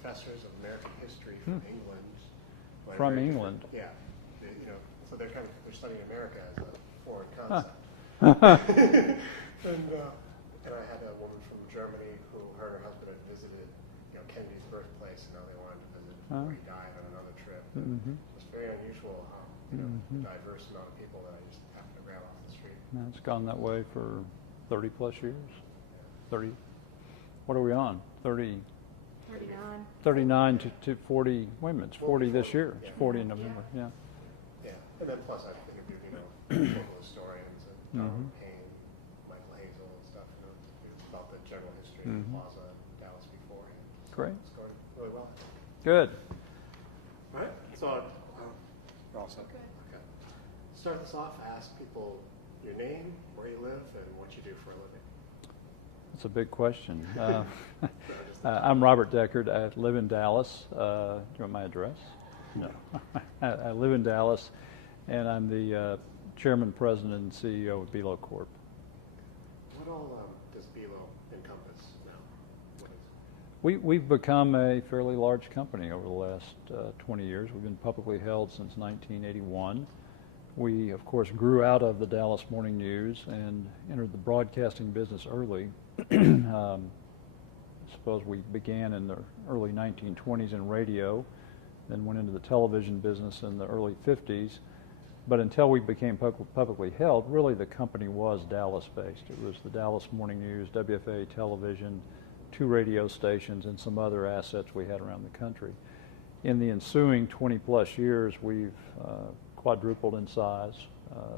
professors of American history from England. From England? Yeah. So they're studying America as a foreign concept. And I had a woman from Germany who her and her husband had visited Kennedy's birthplace, and now they wanted to visit before he died on another trip. It's very unusual how the diverse amount of people that I just happened to grab off the street. It's gone that way for 30 plus years. 30. What are we on? 30. 39 to 40. Wait a minute, it's 40 this year. It's 40 in November. Yeah. Yeah, and then plus I interviewed local historians and Payne, Michael Hazel and stuff about the general history of the Plaza in Dallas beforehand. Great. It's going really well. Good. All right. So we're all set. Okay. Start this off. Ask people your name, where you live, and what you do for a living. That's a big question. I'm Robert Deckard. I live in Dallas. Do you want my address? No. I live in Dallas, and I'm the chairman, president, and CEO of Bealo Corp. What all does Bealo encompass now? What is We've become a fairly large company over the last 20 years. We've been publicly held since 1981. We, of course, grew out of the Dallas Morning News and entered the broadcasting business early. I suppose we began in the early 1920s in radio, then went into the television business in the early 50s. But until we became publicly held, really the company was Dallas-based. It was the Dallas Morning News, WFA television, 2 radio stations, and some other assets we had around the country. In the ensuing 20-plus years, we've quadrupled in size.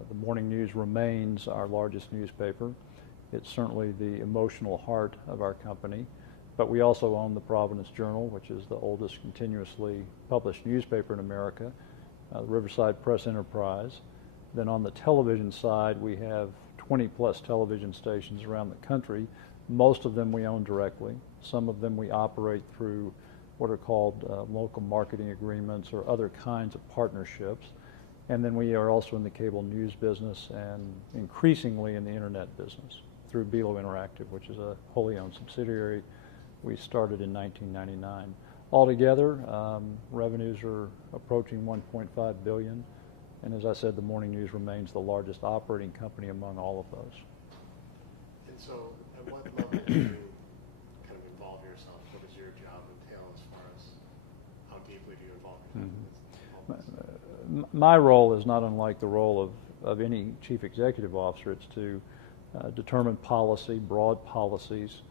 The Morning News remains our largest newspaper. It's certainly the emotional heart of our company. But we also own the Providence Journal, which is the oldest continuously published newspaper in America, the Riverside Press Enterprise. Then on the television side, we have 20-plus television stations around the country. Most of them we own directly. Some of them we operate through what are called local marketing agreements or other kinds of partnerships. And then we are also in the cable news business and increasingly in the internet business through Bealo Interactive, which is a wholly owned subsidiary we started in 1999. Altogether, revenues are approaching $1.5 billion, and as I said, the Morning News remains the largest operating company among all of those. And so, at what level do you kind of involve yourself? What does your job entail as far as how deeply do you involve yourself? My role is not unlike the role of any chief executive officer. It's to determine policy, broad policies,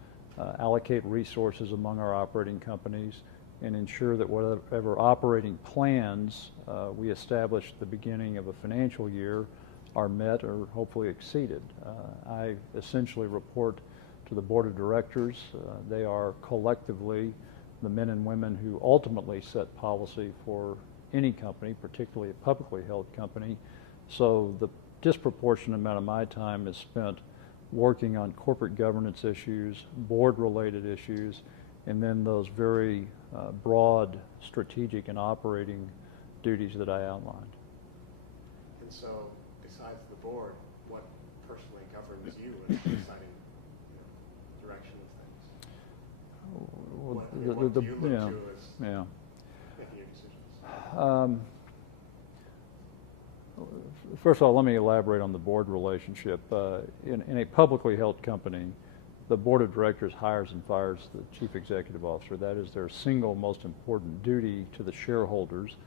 allocate resources among our operating companies, and ensure that whatever operating plans we establish at the beginning of a financial year are met or hopefully exceeded. I essentially report to the board of directors. They are collectively the men and women who ultimately set policy for any company, particularly a publicly held company. So the disproportionate amount of my time is spent working on corporate governance issues, board-related issues, and then those very broad strategic and operating duties that I outlined. And so, besides the board, what personally governs you in deciding direction of things? What do you look to as making your decisions? First of all, let me elaborate on the board relationship. In a publicly held company, the board of directors hires and fires the chief executive officer. That is their single most important duty to the shareholders.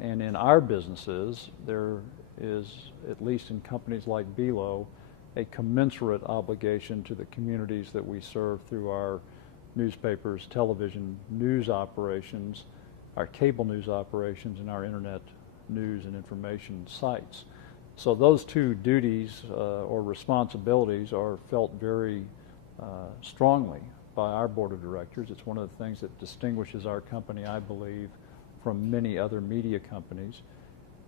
And in our businesses, there is, at least in companies like Bealo, a commensurate obligation to the communities that we serve through our newspapers, television news operations, our cable news operations, and our internet news and information sites. So those two duties or responsibilities are felt very strongly by our board of directors. It's one of the things that distinguishes our company, I believe, from many other media companies.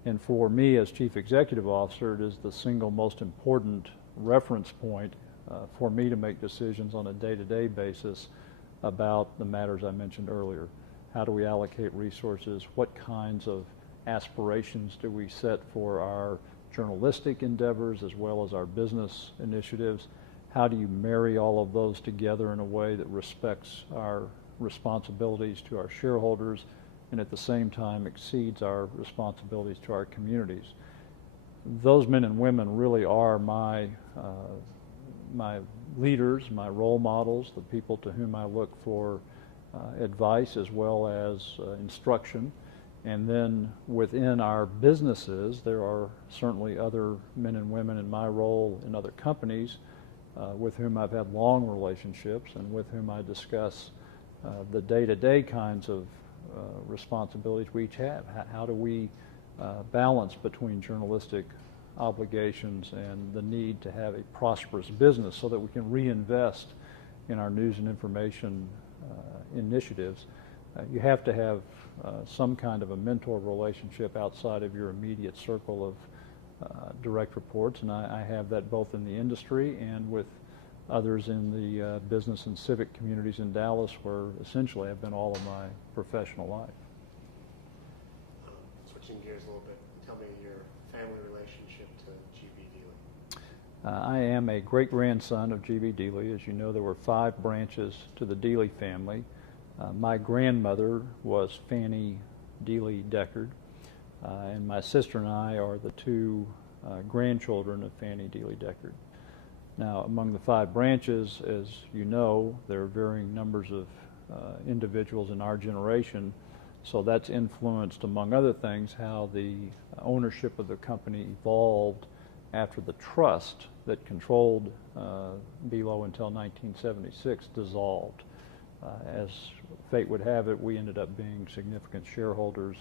And for me as chief executive officer, it is the single most important reference point for me to make decisions on a day-to-day basis about the matters I mentioned earlier. How do we allocate resources? What kinds of aspirations do we set for our journalistic endeavors as well as our business initiatives? How do you marry all of those together in a way that respects our responsibilities to our shareholders and at the same time exceeds our responsibilities to our communities. Those men and women really are my leaders, my role models, the people to whom I look for advice as well as instruction. And then within our businesses, there are certainly other men and women in my role in other companies with whom I've had long relationships and with whom I discuss the day-to-day kinds of responsibilities we each have. How do we balance between journalistic obligations and the need to have a prosperous business so that we can reinvest in our news and information initiatives? You have to have some kind of a mentor relationship outside of your immediate circle of direct reports, and I have that both in the industry and with others in the business and civic communities in Dallas, where essentially I've been all of my professional life. Switching gears a little bit, tell me your family relationship to G.B. Dealey. I am a great-grandson of G.B. Dealey. As you know, there were 5 branches to the Dealey family. My grandmother was Fanny Dealey Deckard, and my sister and I are the 2 grandchildren of Fanny Dealey Deckard. Now, among the 5 branches, as you know, there are varying numbers of individuals in our generation, so that's influenced, among other things, how the ownership of the company evolved after the trust that controlled BELO until 1976 dissolved. As fate would have it, we ended up being significant shareholders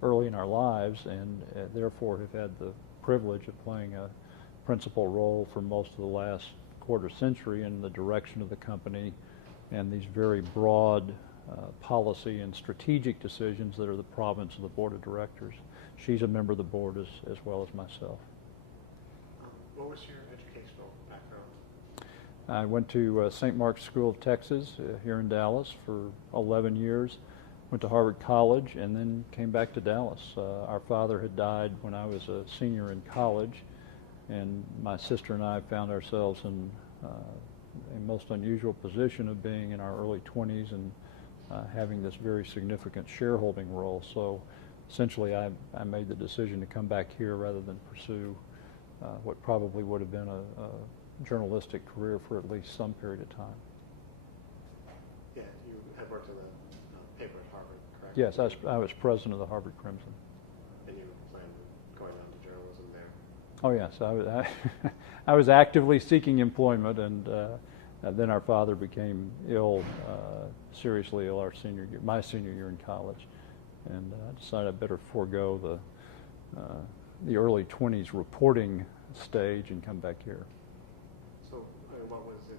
early in our lives, and therefore have had the privilege of playing a principal role for most of the last quarter century in the direction of the company and these very broad policy and strategic decisions that are the province of the board of directors. She's a member of the board as well as myself. What was your educational background? I went to St. Mark's School of Texas here in Dallas for 11 years, went to Harvard College, and then came back to Dallas. Our father had died when I was a senior in college, and my sister and I found ourselves in a most unusual position of being in our early 20s and having this very significant shareholding role. So essentially I made the decision to come back here rather than pursue what probably would have been a journalistic career for at least some period of time. Yeah, you had worked in the paper at Harvard, correct? Yes, I was president of the Harvard Crimson. And you planned on going on to journalism there? Oh yes, I was actively seeking employment, and then our father became ill, seriously ill, my senior year in college, and I decided I better forego the early 20s reporting stage and come back here. So, what was it?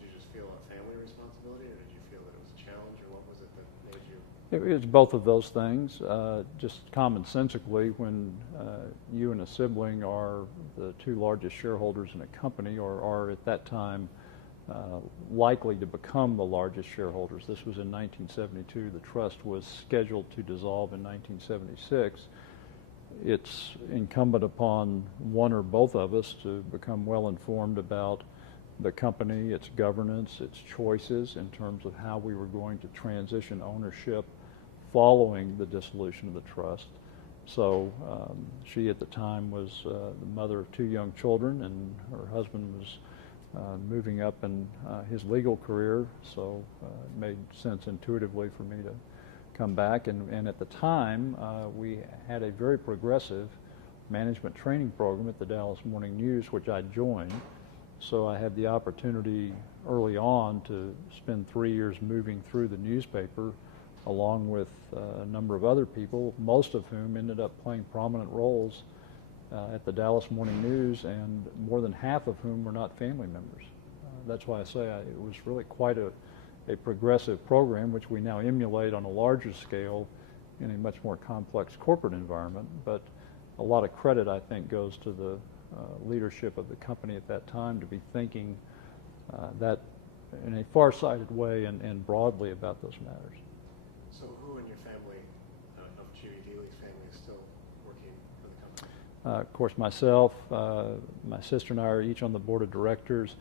Did you just feel a family responsibility, or did you feel that it was a challenge, or what was it that made you? It was both of those things. Just commonsensically, when you and a sibling are the 2 largest shareholders in a company, or are at that time likely to become the largest shareholders. This was in 1972. The trust was scheduled to dissolve in 1976. It's incumbent upon one or both of us to become well informed about the company, its governance, its choices in terms of how we were going to transition ownership following the dissolution of the trust. So she at the time was the mother of 2 young children, and her husband was moving up in his legal career, so it made sense intuitively for me to come back. And at the time, we had a very progressive management training program at the Dallas Morning News, which I joined. So I had the opportunity early on to spend 3 years moving through the newspaper along with a number of other people, most of whom ended up playing prominent roles at the Dallas Morning News, and more than half of whom were not family members. That's why I say it was really quite a progressive program, which we now emulate on a larger scale in a much more complex corporate environment. But a lot of credit, I think, goes to the leadership of the company at that time to be thinking that in a far-sighted way and broadly about those matters. So who in your family, of G.B. Dealey's family, is still working for the company? Of course, myself, my sister and I are each on the board of directors.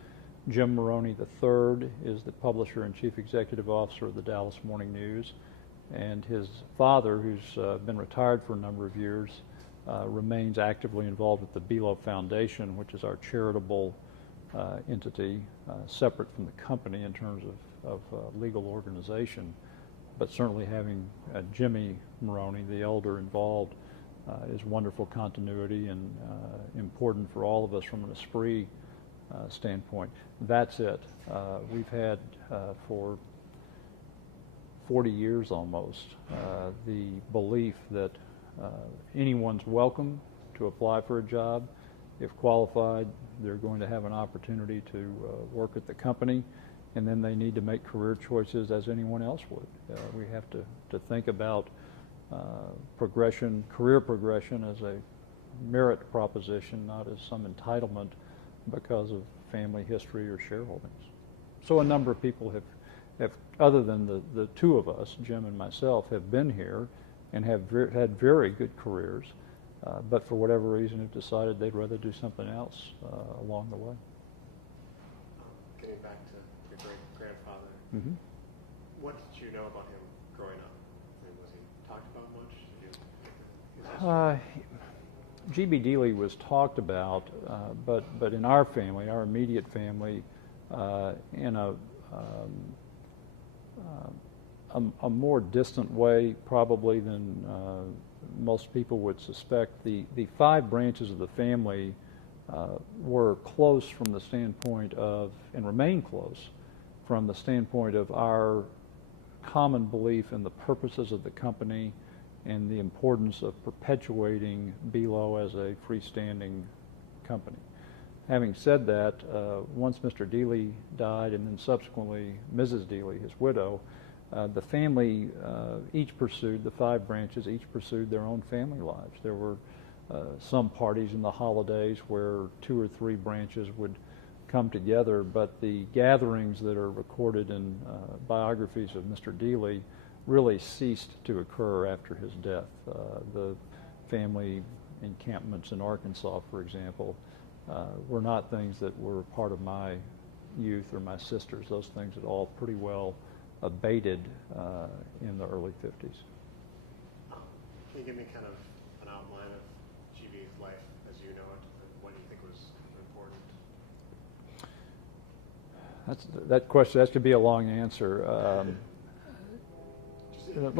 Jim Maroney III is the publisher and chief executive officer of the Dallas Morning News, and his father, who's been retired for a number of years, remains actively involved with the Bealo Foundation, which is our charitable entity, separate from the company in terms of legal organization. But certainly having Jimmy Maroney, the elder, involved is wonderful continuity and important for all of us from an esprit standpoint. That's it. We've had for 40 years almost the belief that anyone's welcome to apply for a job. If qualified, they're going to have an opportunity to work at the company, and then they need to make career choices as anyone else would. We have to think about career progression as a merit proposition, not as some entitlement because of family history or shareholdings. So a number of people have other than the two of us, Jim and myself, have been here and have had very good careers, but for whatever reason have decided they'd rather do something else along the way. Getting back to your great-grandfather, Mm-hmm. what did you know about him growing up? I mean, was he talked about much? G.B. Dealey was talked about, but in our family, our immediate family, in a more distant way probably than most people would suspect. The five branches of the family were close from the standpoint of, and remain close from the standpoint of our common belief in the purposes of the company and the importance of perpetuating Bealo as a freestanding company. Having said that, once Mr. Dealey died and then subsequently Mrs. Dealey, his widow, the family the five branches each pursued their own family lives. There were some parties in the holidays where 2 or 3 branches would come together, but the gatherings that are recorded in biographies of Mr. Dealey really ceased to occur after his death. The family encampments in Arkansas, for example, were not things that were part of my youth or my sister's. Those things had all pretty well abated in the early 50s. Can you give me kind of an outline of GB's life as you know it, and what do you think was important? That question, that could be a long answer. Just kind of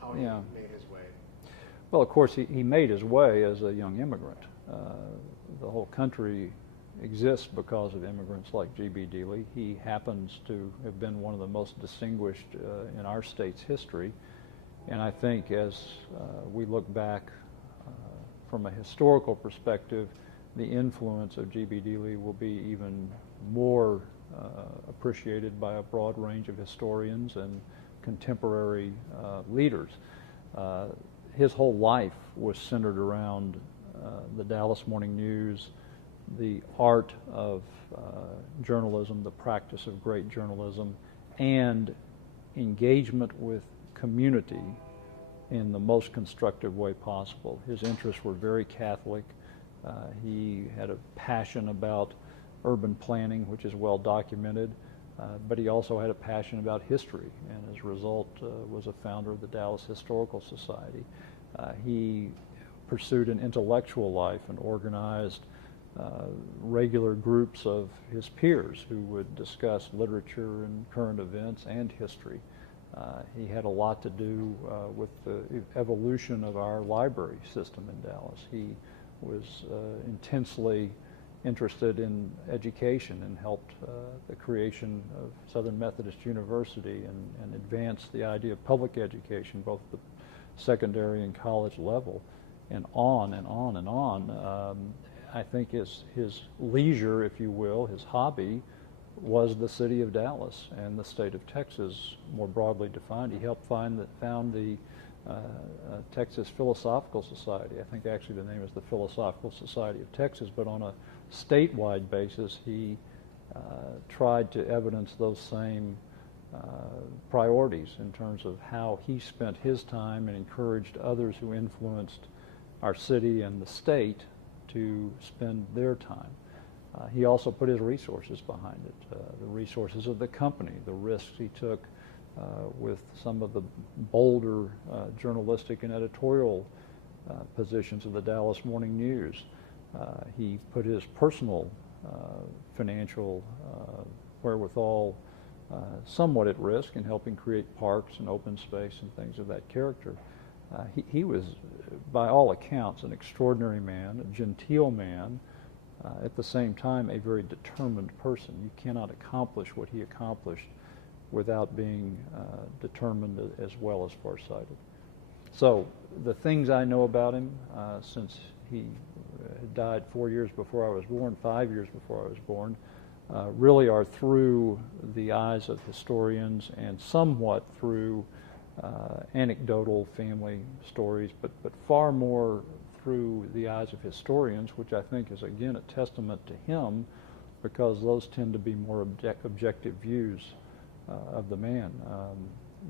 how he made his way. Well, of course, he made his way as a young immigrant. The whole country exists because of immigrants like G.B. Dealey. He happens to have been one of the most distinguished in our state's history. And I think as we look back from a historical perspective, the influence of G.B. Dealey will be even more appreciated by a broad range of historians and contemporary leaders. His whole life was centered around the Dallas Morning News, the art of journalism, the practice of great journalism, and engagement with community in the most constructive way possible. His interests were very Catholic. He had a passion about urban planning, which is well documented, but he also had a passion about history, and as a result was a founder of the Dallas Historical Society. He pursued an intellectual life and organized regular groups of his peers who would discuss literature and current events and history. He had a lot to do with the evolution of our library system in Dallas. He was intensely interested in education and helped the creation of Southern Methodist University and advanced the idea of public education, both the secondary and college level, and on and on and on. I think his leisure, if you will, his hobby, was the city of Dallas and the state of Texas, more broadly defined. He helped found the Texas Philosophical Society. I think actually the name is the Philosophical Society of Texas, but on a statewide basis, he tried to evidence those same priorities in terms of how he spent his time and encouraged others who influenced our city and the state to spend their time. He also put his resources behind it, the resources of the company, the risks he took with some of the bolder journalistic and editorial positions of the Dallas Morning News. He put his personal financial wherewithal somewhat at risk in helping create parks and open space and things of that character. He was, by all accounts, an extraordinary man, a genteel man, at the same time a very determined person. You cannot accomplish what he accomplished without being determined as well as farsighted. So the things I know about him, since he died 4 years before I was born, 5 years before I was born, really are through the eyes of historians and somewhat through anecdotal family stories, but far more through the eyes of historians, which I think is again a testament to him, because those tend to be more objective views of the man.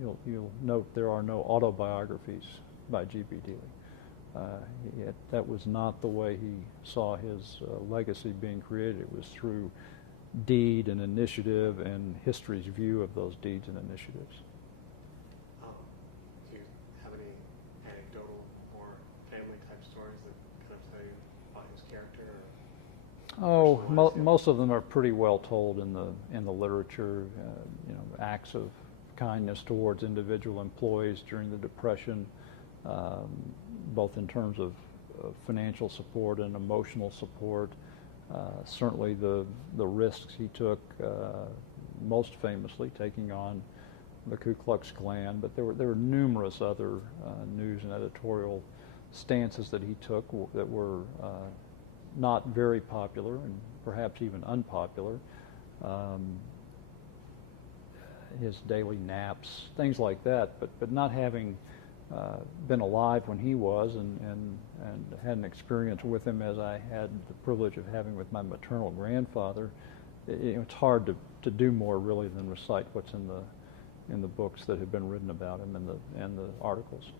You'll note there are no autobiographies by G.B. Dealey. That was not the way he saw his legacy being created. It was through deed and initiative and history's view of those deeds and initiatives. Do you have any anecdotal or family type stories that kind of tell you about his character? Oh, most of them are pretty well told in the literature. Acts of kindness towards individual employees during the Depression, both in terms of financial support and emotional support. Certainly the risks he took, most famously taking on the Ku Klux Klan, but there were numerous other news and editorial stances that he took that were not very popular and perhaps even unpopular. His daily naps, things like that, but not having been alive when he was and had an experience with him as I had the privilege of having with my maternal grandfather, it's hard to do more really than recite what's in the books that have been written about him and the articles.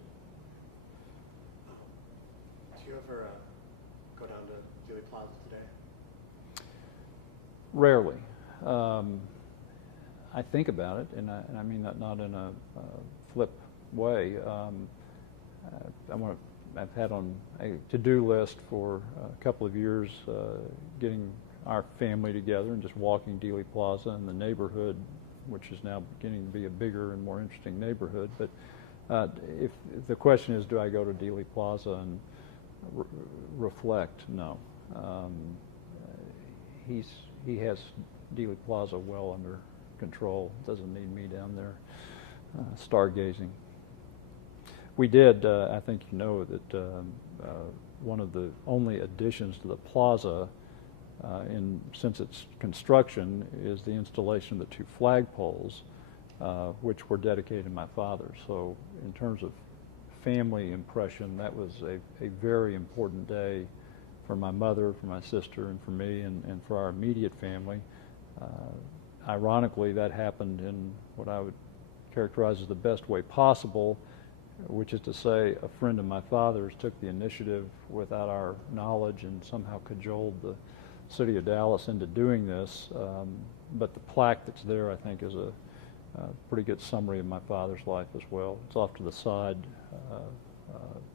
Do you ever go down to Dealey Plaza today? Rarely. I think about it, and I mean that not in a flip way. I've had on a to-do list for a couple of years getting our family together and just walking Dealey Plaza in the neighborhood, which is now beginning to be a bigger and more interesting neighborhood. But if the question is, do I go to Dealey Plaza and reflect? No. He has Dealey Plaza well under control. Doesn't need me down there stargazing. We did, I think you know that one of the only additions to the plaza since its construction is the installation of the 2 flagpoles, which were dedicated to my father. So in terms of family impression, that was a very important day for my mother, for my sister, and for me, and for our immediate family. Ironically, that happened in what I would characterize as the best way possible, which is to say a friend of my father's took the initiative without our knowledge and somehow cajoled the city of Dallas into doing this. But the plaque that's there, I think, is a pretty good summary of my father's life as well. It's off to the side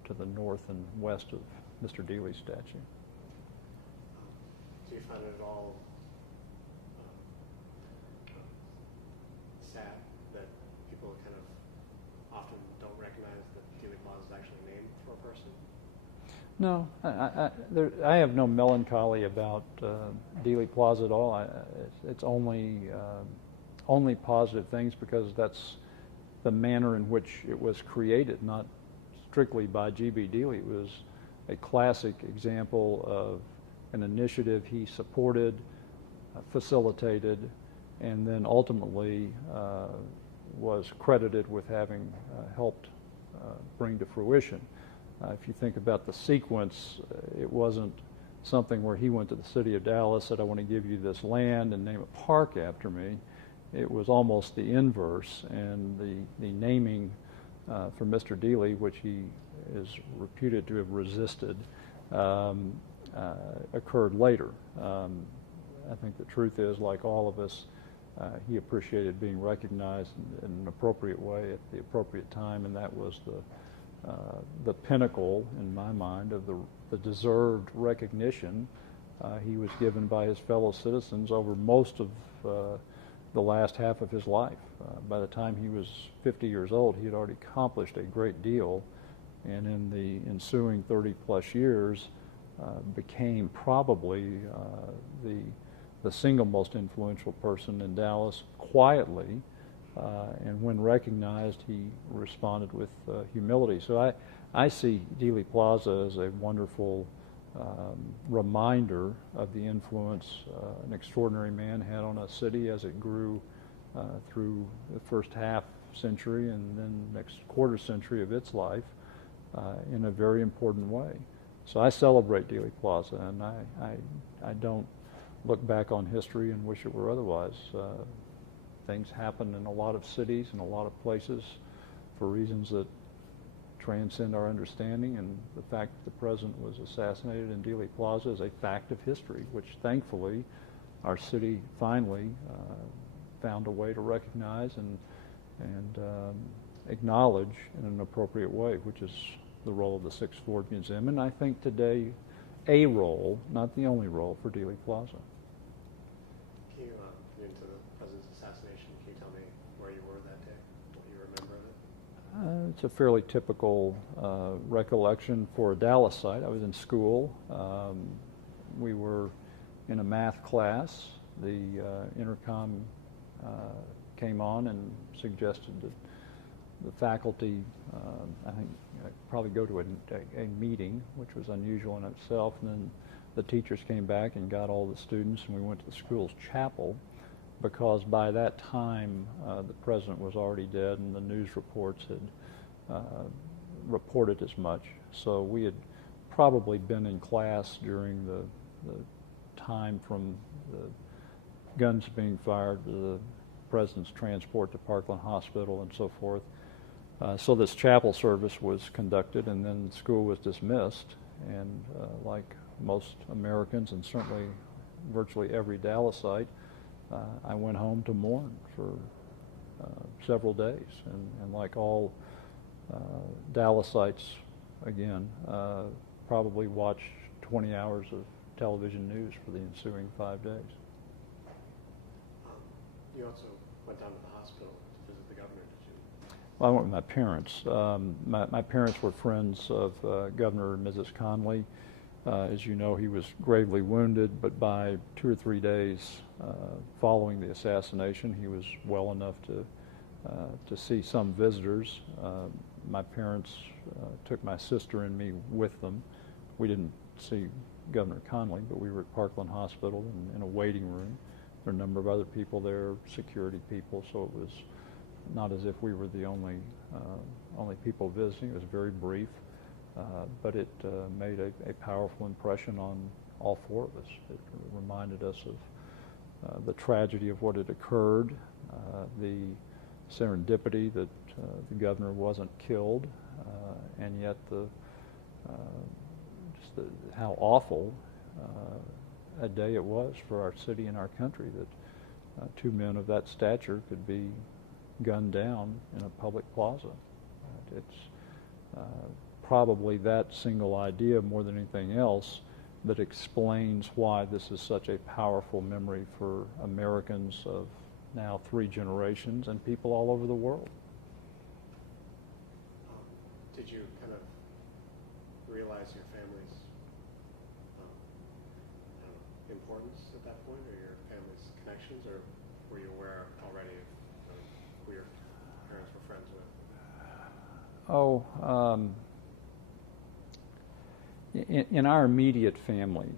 to the north and west of Mr. Dealey's statue. Do you find it at all sad that people kind of often don't recognize that Dealey Plaza is actually named for a person? No, I have no melancholy about Dealey Plaza at all. It's only positive things, because that's the manner in which it was created, not strictly by G.B. Dealey. It was a classic example of an initiative he supported, facilitated, and then ultimately was credited with having helped bring to fruition. If you think about the sequence, it wasn't something where he went to the city of Dallas, said, I want to give you this land and name a park after me. It was almost the inverse, and the naming for Mr. Dealey, which he is reputed to have resisted, occurred later. I think the truth is, like all of us, he appreciated being recognized in an appropriate way at the appropriate time, and that was the pinnacle, in my mind, of the deserved recognition he was given by his fellow citizens over most of the last half of his life. By the time he was 50 years old, he had already accomplished a great deal, and in the ensuing 30-plus years, became probably the single most influential person in Dallas quietly, and when recognized, he responded with humility. So I see Dealey Plaza as a wonderful reminder of the influence an extraordinary man had on a city as it grew through the first half century and then next quarter century of its life in a very important way. So I celebrate Dealey Plaza, and I don't look back on history and wish it were otherwise. Things happen in a lot of cities and a lot of places for reasons that transcend our understanding, and the fact that the president was assassinated in Dealey Plaza is a fact of history, which thankfully our city finally found a way to recognize and acknowledge in an appropriate way, which is the role of the Sixth Floor Museum, and I think today a role, not the only role, for Dealey Plaza. Can you, into the president's assassination, can you tell me where you were that day, what you remember of it? It's a fairly typical recollection for a Dallasite. I was in school. We were in a math class. The intercom came on and suggested that the faculty, I think, probably go to a meeting, which was unusual in itself. And then the teachers came back and got all the students, and we went to the school's chapel, because by that time the president was already dead and the news reports had reported as much. So we had probably been in class during the time from the guns being fired to the president's transport to Parkland Hospital and so forth. So this chapel service was conducted, and then school was dismissed, and like most Americans, and certainly virtually every Dallasite, I went home to mourn for several days, and like all Dallasites, again, probably watched 20 hours of television news for the ensuing 5 days. You also went down to the hospital to visit the governor, did you? Well, I went with my parents. My parents were friends of Governor and Mrs. Conley. As you know, he was gravely wounded, but by 2 or 3 days following the assassination, he was well enough to see some visitors. My parents took my sister and me with them. We didn't see Governor Conley, but we were at Parkland Hospital in a waiting room. There were a number of other people there, security people, so it was not as if we were the only people visiting. It was very brief, but it made a powerful impression on all four of us. It reminded us of the tragedy of what had occurred, the serendipity that the governor wasn't killed, and yet how awful a day it was for our city and our country that 2 men of that stature could be gunned down in a public plaza. It's probably that single idea more than anything else that explains why this is such a powerful memory for Americans of now 3 generations and people all over the world. Did you kind of realize your family's importance at that point, or your family's connections, or were you aware already of who your parents were friends with? In our immediate family,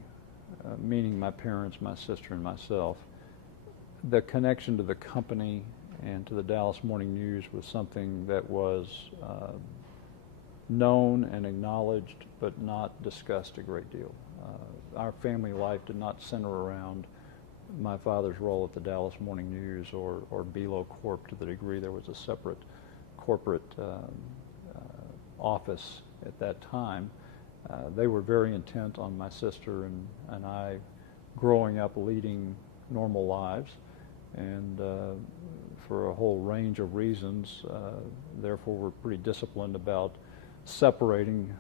meaning my parents, my sister, and myself, the connection to the company and to the Dallas Morning News was something that was known and acknowledged, but not discussed a great deal. Our family life did not center around my father's role at the Dallas Morning News or Belo Corp to the degree there was a separate corporate office at that time. They were very intent on my sister and I growing up leading normal lives, and for a whole range of reasons, therefore we're pretty disciplined about separating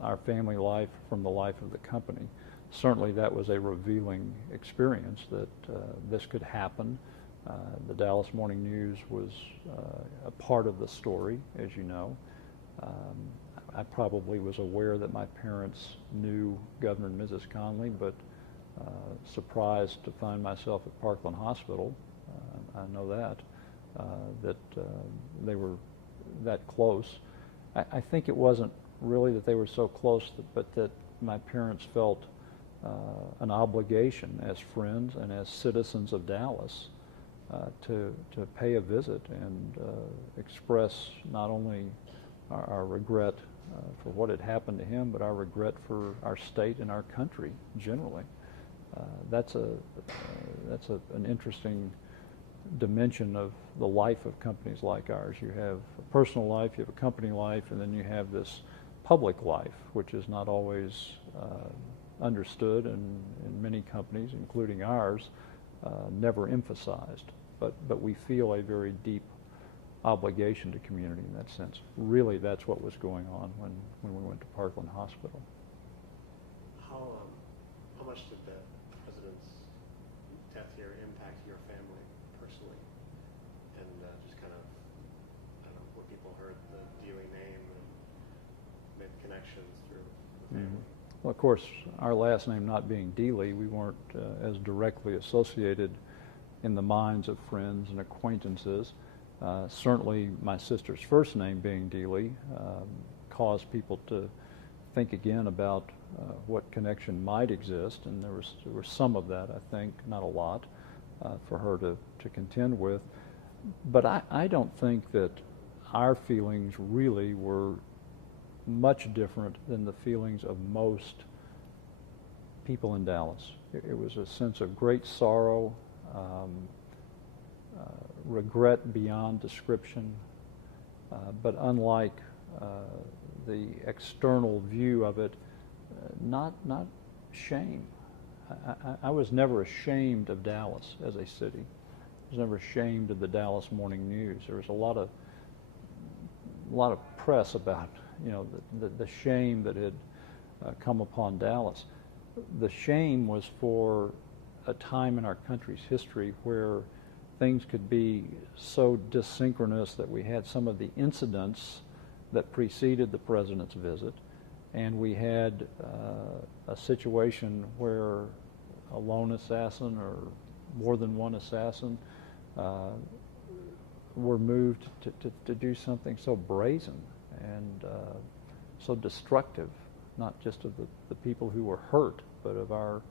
our family life from the life of the company. Certainly that was a revealing experience that this could happen. The Dallas Morning News was a part of the story, as you know. I probably was aware that my parents knew Governor and Mrs. Conley, but surprised to find myself at Parkland Hospital. I know that they were that close. I think it wasn't really that they were so close, but that my parents felt an obligation as friends and as citizens of Dallas to pay a visit and express not only our regret for what had happened to him, but our regret for our state and our country generally. That's an interesting dimension of the life of companies like ours. You have a personal life, you have a company life, and then you have this public life, which is not always understood, and in many companies, including ours, never emphasized. But we feel a very deep obligation to community in that sense. Really, that's what was going on when we went to Parkland Hospital. How much did the president's death here impact your family personally? And just kind of, I don't know, when people heard the Dealey name and made connections through the family. Well, of course, our last name not being Dealey, we weren't as directly associated in the minds of friends and acquaintances. Certainly my sister's first name being Dealey caused people to think again about what connection might exist, and there was some of that, I think, not a lot, for her to contend with. But I don't think that our feelings really were much different than the feelings of most people in Dallas. It was a sense of great sorrow, regret beyond description, but unlike the external view of it, not shame. I was never ashamed of Dallas as a city. I was never ashamed of the Dallas Morning News. There was a lot of press about, the shame that had come upon Dallas. The shame was for a time in our country's history where things could be so dissynchronous that we had some of the incidents that preceded the president's visit, and we had a situation where a lone assassin or more than one assassin were moved to do something so brazen and so destructive, not just of the people who were hurt, but of our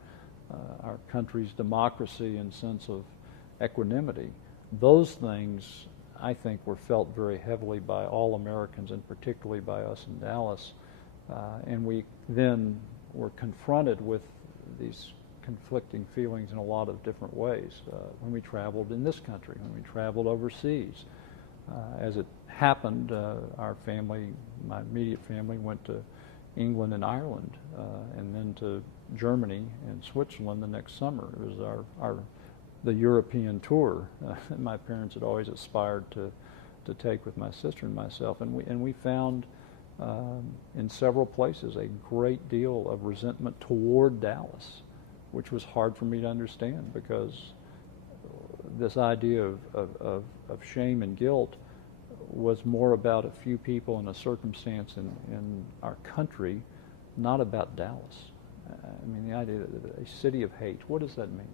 country's democracy and sense of equanimity. Those things, I think, were felt very heavily by all Americans, and particularly by us in Dallas. And we then were confronted with these conflicting feelings in a lot of different ways when we traveled in this country, when we traveled overseas. As it happened, our family, my immediate family, went to England and Ireland, and then to Germany and Switzerland the next summer. It was the European tour that my parents had always aspired to take with my sister and myself, and we found in several places a great deal of resentment toward Dallas, which was hard for me to understand, because this idea of shame and guilt was more about a few people and a circumstance in our country, not about Dallas. I mean, the idea that a city of hate, what does that mean?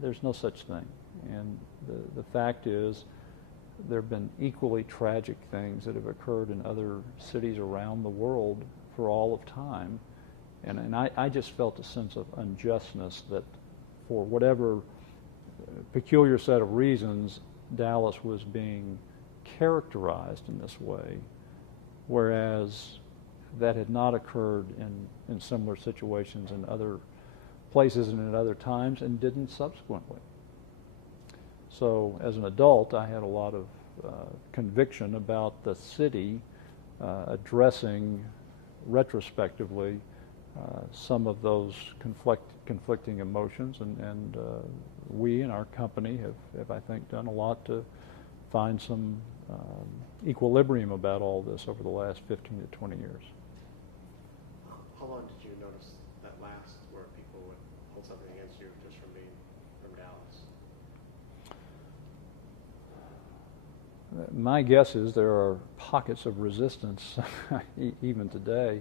There's no such thing. And the fact is, there have been equally tragic things that have occurred in other cities around the world for all of time. And I just felt a sense of unjustness that for whatever peculiar set of reasons, Dallas was being characterized in this way, whereas that had not occurred in similar situations in other places and at other times, and didn't subsequently. So as an adult, I had a lot of conviction about the city addressing retrospectively some of those conflicting emotions, and we and our company have, I think, done a lot to find some equilibrium about all this over the last 15 to 20 years. How long did you notice that last, where people would hold something against you just from being from Dallas? My guess is there are pockets of resistance even today,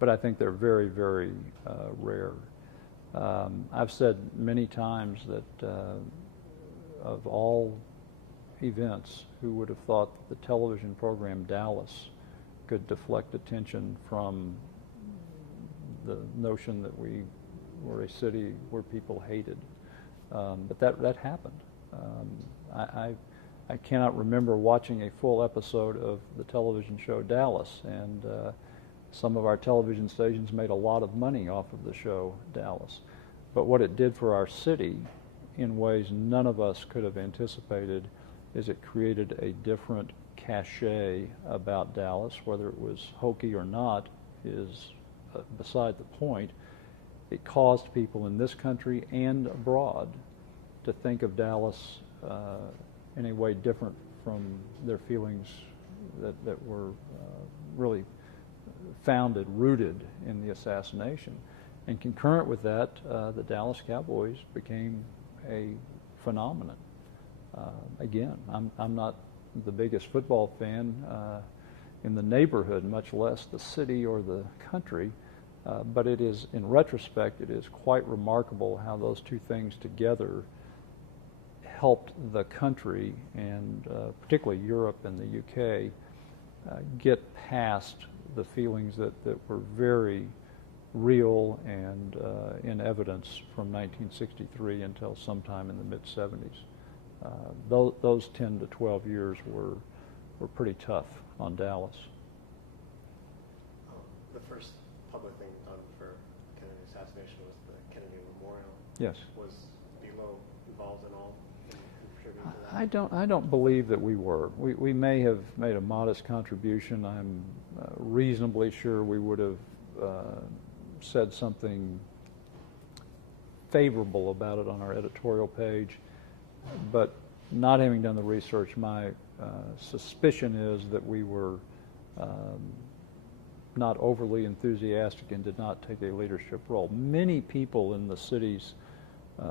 but I think they're very, very rare. I've said many times that of all events, who would have thought that the television program Dallas could deflect attention from the notion that we were a city where people hated. But that happened. I cannot remember watching a full episode of the television show Dallas, and some of our television stations made a lot of money off of the show Dallas. But what it did for our city, in ways none of us could have anticipated, is it created a different cachet about Dallas. Whether it was hokey or not is beside the point. It caused people in this country and abroad to think of Dallas in a way different from their feelings that were really rooted in the assassination. And concurrent with that, the Dallas Cowboys became a phenomenon. Again, I'm not the biggest football fan in the neighborhood, much less the city or the country, but it is, in retrospect, it is quite remarkable how those two things together helped the country, and particularly Europe and the UK, get past the feelings that were very real and in evidence from 1963 until sometime in the mid-70s. Those 10 to 12 years were pretty tough on Dallas. The first public thing done for Kennedy's assassination was the Kennedy Memorial. Yes. Was Dealey involved in all in contributing to that? I don't believe that we were. We may have made a modest contribution. I'm reasonably sure we would have said something favorable about it on our editorial page, but not having done the research, my suspicion is that we were not overly enthusiastic and did not take a leadership role. Many people in the city's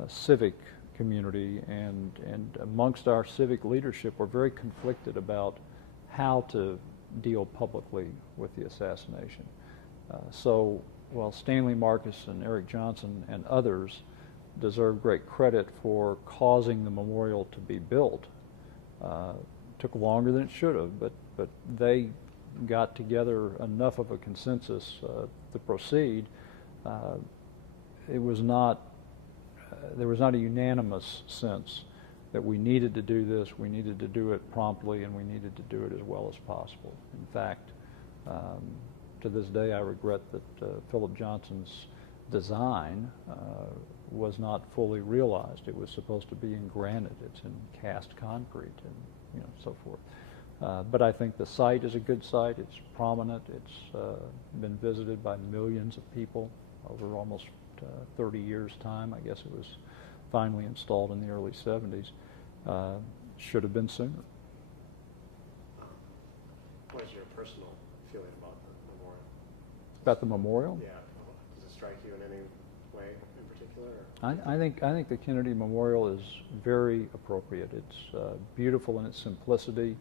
civic community and amongst our civic leadership were very conflicted about how to deal publicly with the assassination. So while Stanley Marcus and Eric Johnson and others deserve great credit for causing the memorial to be built, took longer than it should have, but they got together enough of a consensus to proceed. It was not there was not a unanimous sense that we needed to do this, we needed to do it promptly, and we needed to do it as well as possible. In fact, to this day, I regret that Philip Johnson's design was not fully realized. It was supposed to be in granite. It's in cast concrete, and so forth. But I think the site is a good site. It's prominent. It's been visited by millions of people over almost 30 years' time. I guess it was finally installed in the early 70s. Should have been sooner. What is your personal feeling about the memorial? About the memorial? Yeah. Does it strike you in any way in particular? Or? I think the Kennedy Memorial is very appropriate. It's beautiful in its simplicity.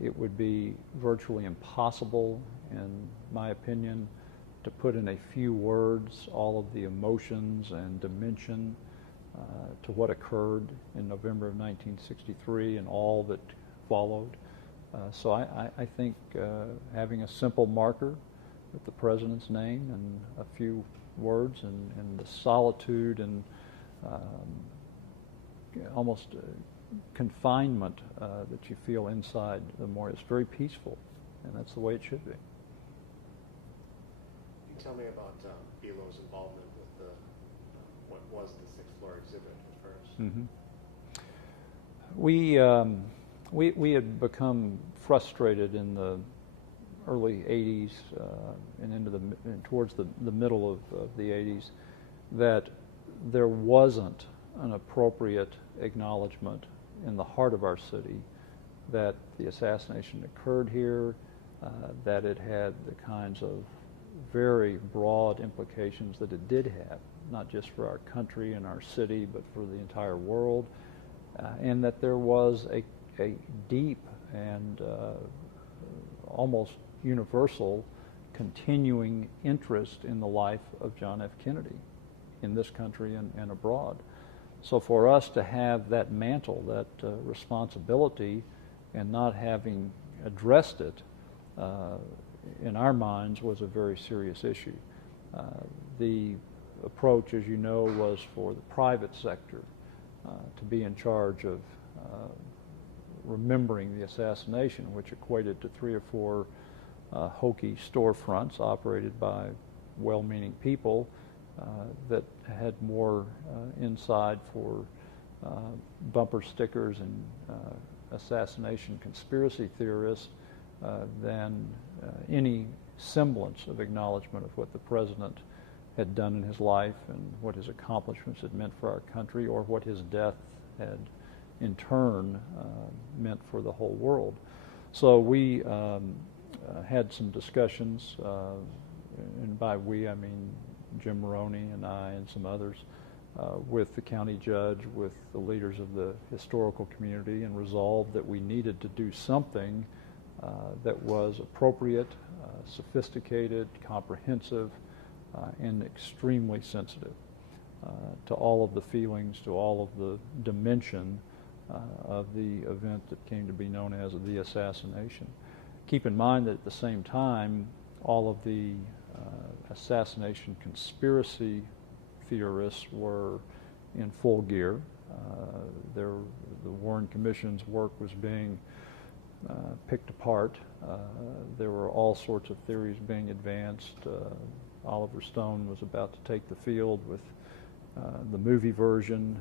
It would be virtually impossible, in my opinion, to put in a few words all of the emotions and dimension to what occurred in November of 1963 and all that followed. So I think having a simple marker with the president's name and a few words and the solitude and almost confinement that you feel inside the memorial is very peaceful, and that's the way it should be. Tell me about Belo's involvement with the what was the sixth floor exhibit at first. Mm-hmm. We had become frustrated in the early 80s and towards the middle of the 80s that there wasn't an appropriate acknowledgement in the heart of our city that the assassination occurred here, that it had the kinds of very broad implications that it did have, not just for our country and our city, but for the entire world, and that there was a deep and almost universal continuing interest in the life of John F. Kennedy in this country and abroad. So for us to have that mantle, that responsibility, and not having addressed it in our minds was a very serious issue. The approach, as you know, was for the private sector to be in charge of remembering the assassination, which equated to 3 or 4 hokey storefronts operated by well-meaning people that had more inside for bumper stickers and assassination conspiracy theorists than any semblance of acknowledgement of what the president had done in his life and what his accomplishments had meant for our country, or what his death had in turn meant for the whole world. So we had some discussions, and by we I mean Jim Maroney and I and some others, with the county judge, with the leaders of the historical community, and resolved that we needed to do something that was appropriate, sophisticated, comprehensive, and extremely sensitive to all of the feelings, to all of the dimension of the event that came to be known as the assassination. Keep in mind that at the same time, all of the assassination conspiracy theorists were in full gear. The Warren Commission's work was being picked apart. There were all sorts of theories being advanced. Oliver Stone was about to take the field with the movie version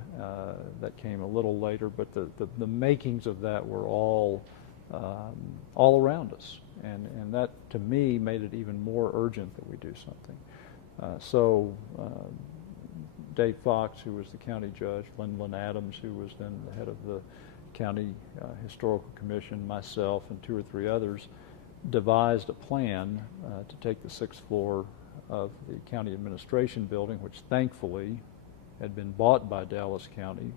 that came a little later, but the makings of that were all around us, and that to me made it even more urgent that we do something. So Dave Fox, who was the county judge, Lynn Adams, who was then the head of the county historical commission, myself, and 2 or 3 others, devised a plan to take the 6th floor of the county administration building, which thankfully had been bought by Dallas County.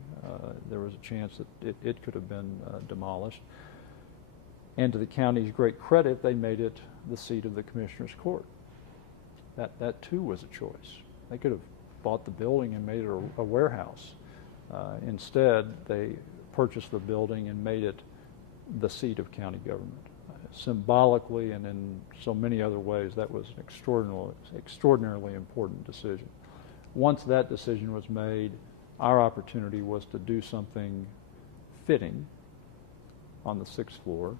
There was a chance that it could have been demolished. And to the county's great credit, they made it the seat of the Commissioner's Court. That too was a choice. They could have bought the building and made it a warehouse. Instead, they purchased the building and made it the seat of county government. Symbolically and in so many other ways, that was an extraordinarily important decision. Once that decision was made, our opportunity was to do something fitting on the 6th floor,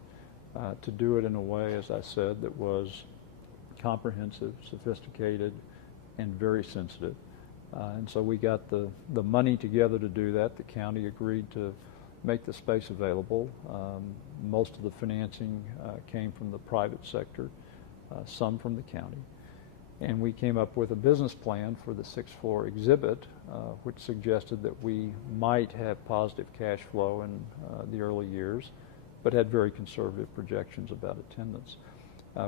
to do it in a way, as I said, that was comprehensive, sophisticated, and very sensitive. And so we got the money together to do that. The county agreed to make the space available. Most of the financing came from the private sector, some from the county. And we came up with a business plan for the 6th floor exhibit, which suggested that we might have positive cash flow in the early years, but had very conservative projections about attendance.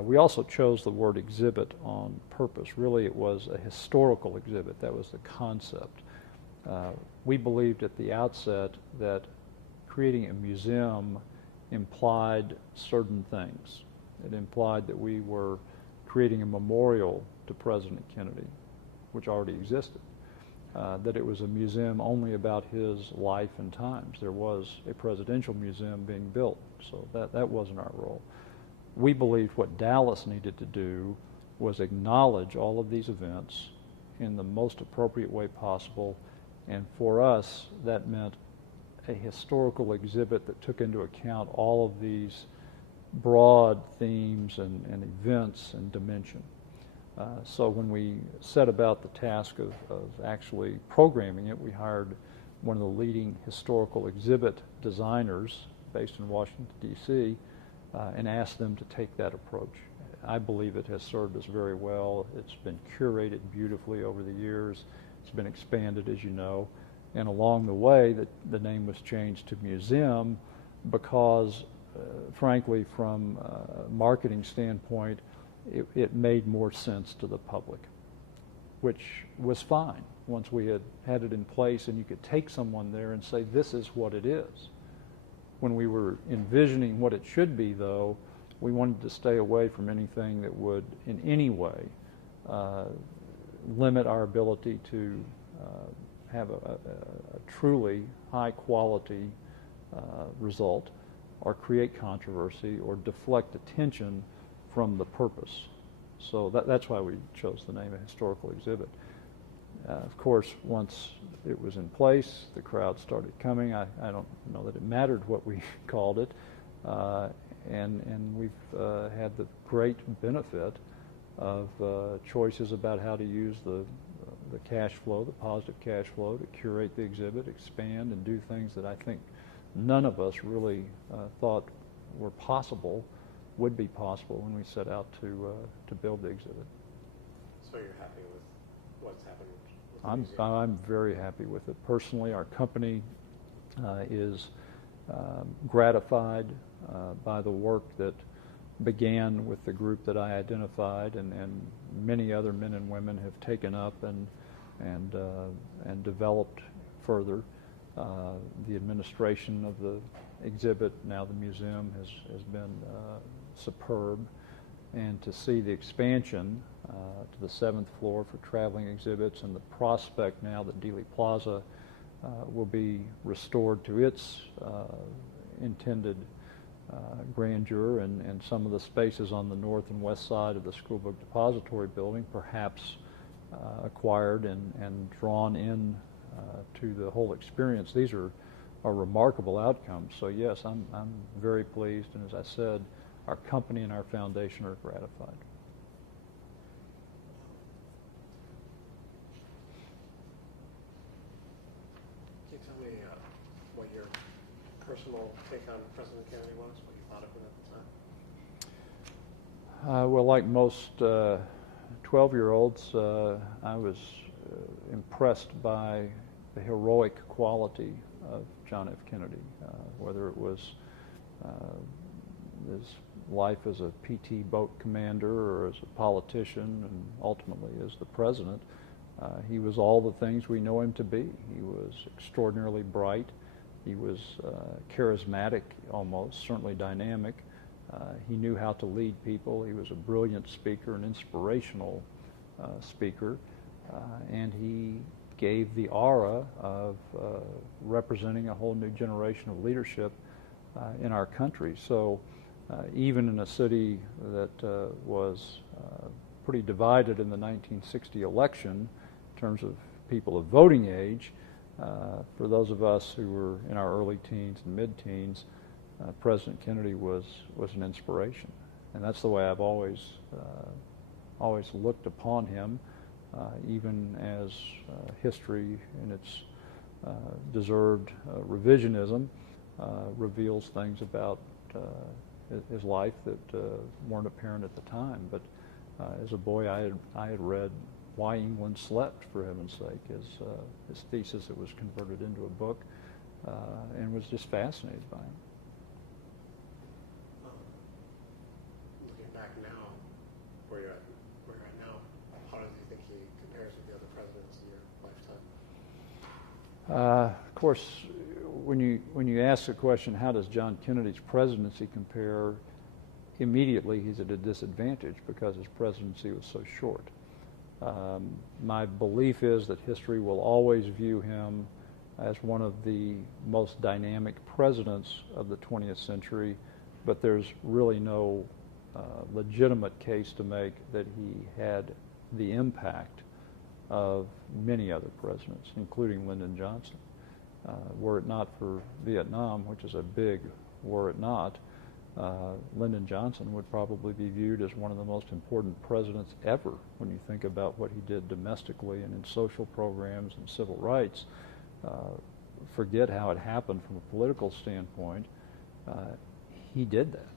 We also chose the word exhibit on purpose. Really, it was a historical exhibit. That was the concept. We believed at the outset that creating a museum implied certain things. It implied that we were creating a memorial to President Kennedy, which already existed, that it was a museum only about his life and times. There was a presidential museum being built, so that wasn't our role. We believed what Dallas needed to do was acknowledge all of these events in the most appropriate way possible, and for us that meant a historical exhibit that took into account all of these broad themes and events and dimension. So when we set about the task of actually programming it, we hired one of the leading historical exhibit designers based in Washington, D.C., and asked them to take that approach. I believe it has served us very well. It's been curated beautifully over the years. It's been expanded, as you know, and along the way, the name was changed to museum because, frankly, from a marketing standpoint, it made more sense to the public, which was fine once we had it in place and you could take someone there and say, this is what it is. When we were envisioning what it should be, though, we wanted to stay away from anything that would in any way limit our ability to have a truly high-quality result or create controversy or deflect attention from the purpose. So that's why we chose the name of historical exhibit. Of course, once it was in place, the crowd started coming. I don't know that it mattered what we called it, and we've had the great benefit of choices about how to use the cash flow, the positive cash flow, to curate the exhibit, expand, and do things that I think none of us really thought were possible, would be possible when we set out to build the exhibit. So you're happy with what's happened with the museum? I'm very happy with it. Personally, our company is gratified by the work that began with the group that I identified, and many other men and women have taken up and developed further. The administration of the exhibit, now the museum, has been superb, and to see the expansion to the 7th floor for traveling exhibits and the prospect now that Dealey Plaza will be restored to its intended grandeur, and some of the spaces on the north and west side of the Schoolbook Depository building perhaps acquired and drawn in to the whole experience. These are remarkable outcomes. So yes, I'm very pleased, and as I said, our company and our foundation are gratified. Can you tell me what your personal take on President Kennedy was, what you thought of him at the time? Well, like most 12-year-olds, I was impressed by the heroic quality of John F. Kennedy, whether it was his life as a PT boat commander or as a politician and ultimately as the president. He was all the things we know him to be. He was extraordinarily bright. He was charismatic almost, certainly dynamic. He knew how to lead people. He was a brilliant speaker, an inspirational speaker, and he gave the aura of representing a whole new generation of leadership in our country. So even in a city that was pretty divided in the 1960 election in terms of people of voting age, for those of us who were in our early teens and mid-teens, President Kennedy was an inspiration. And that's the way I've always looked upon him, even as history in its deserved revisionism reveals things about his life that weren't apparent at the time. But as a boy, I had read Why England Slept, for heaven's sake, his thesis that was converted into a book, and was just fascinated by him. Looking back now, where you're at now, how do you think he compares with the other presidents in your lifetime? Of course, when you ask the question, how does John Kennedy's presidency compare, immediately he's at a disadvantage because his presidency was so short. My belief is that history will always view him as one of the most dynamic presidents of the 20th century, but there's really no legitimate case to make that he had the impact of many other presidents, including Lyndon Johnson. Were it not for Vietnam, which is a big were it not, Lyndon Johnson would probably be viewed as one of the most important presidents ever when you think about what he did domestically and in social programs and civil rights. Forget how it happened from a political standpoint. He did that.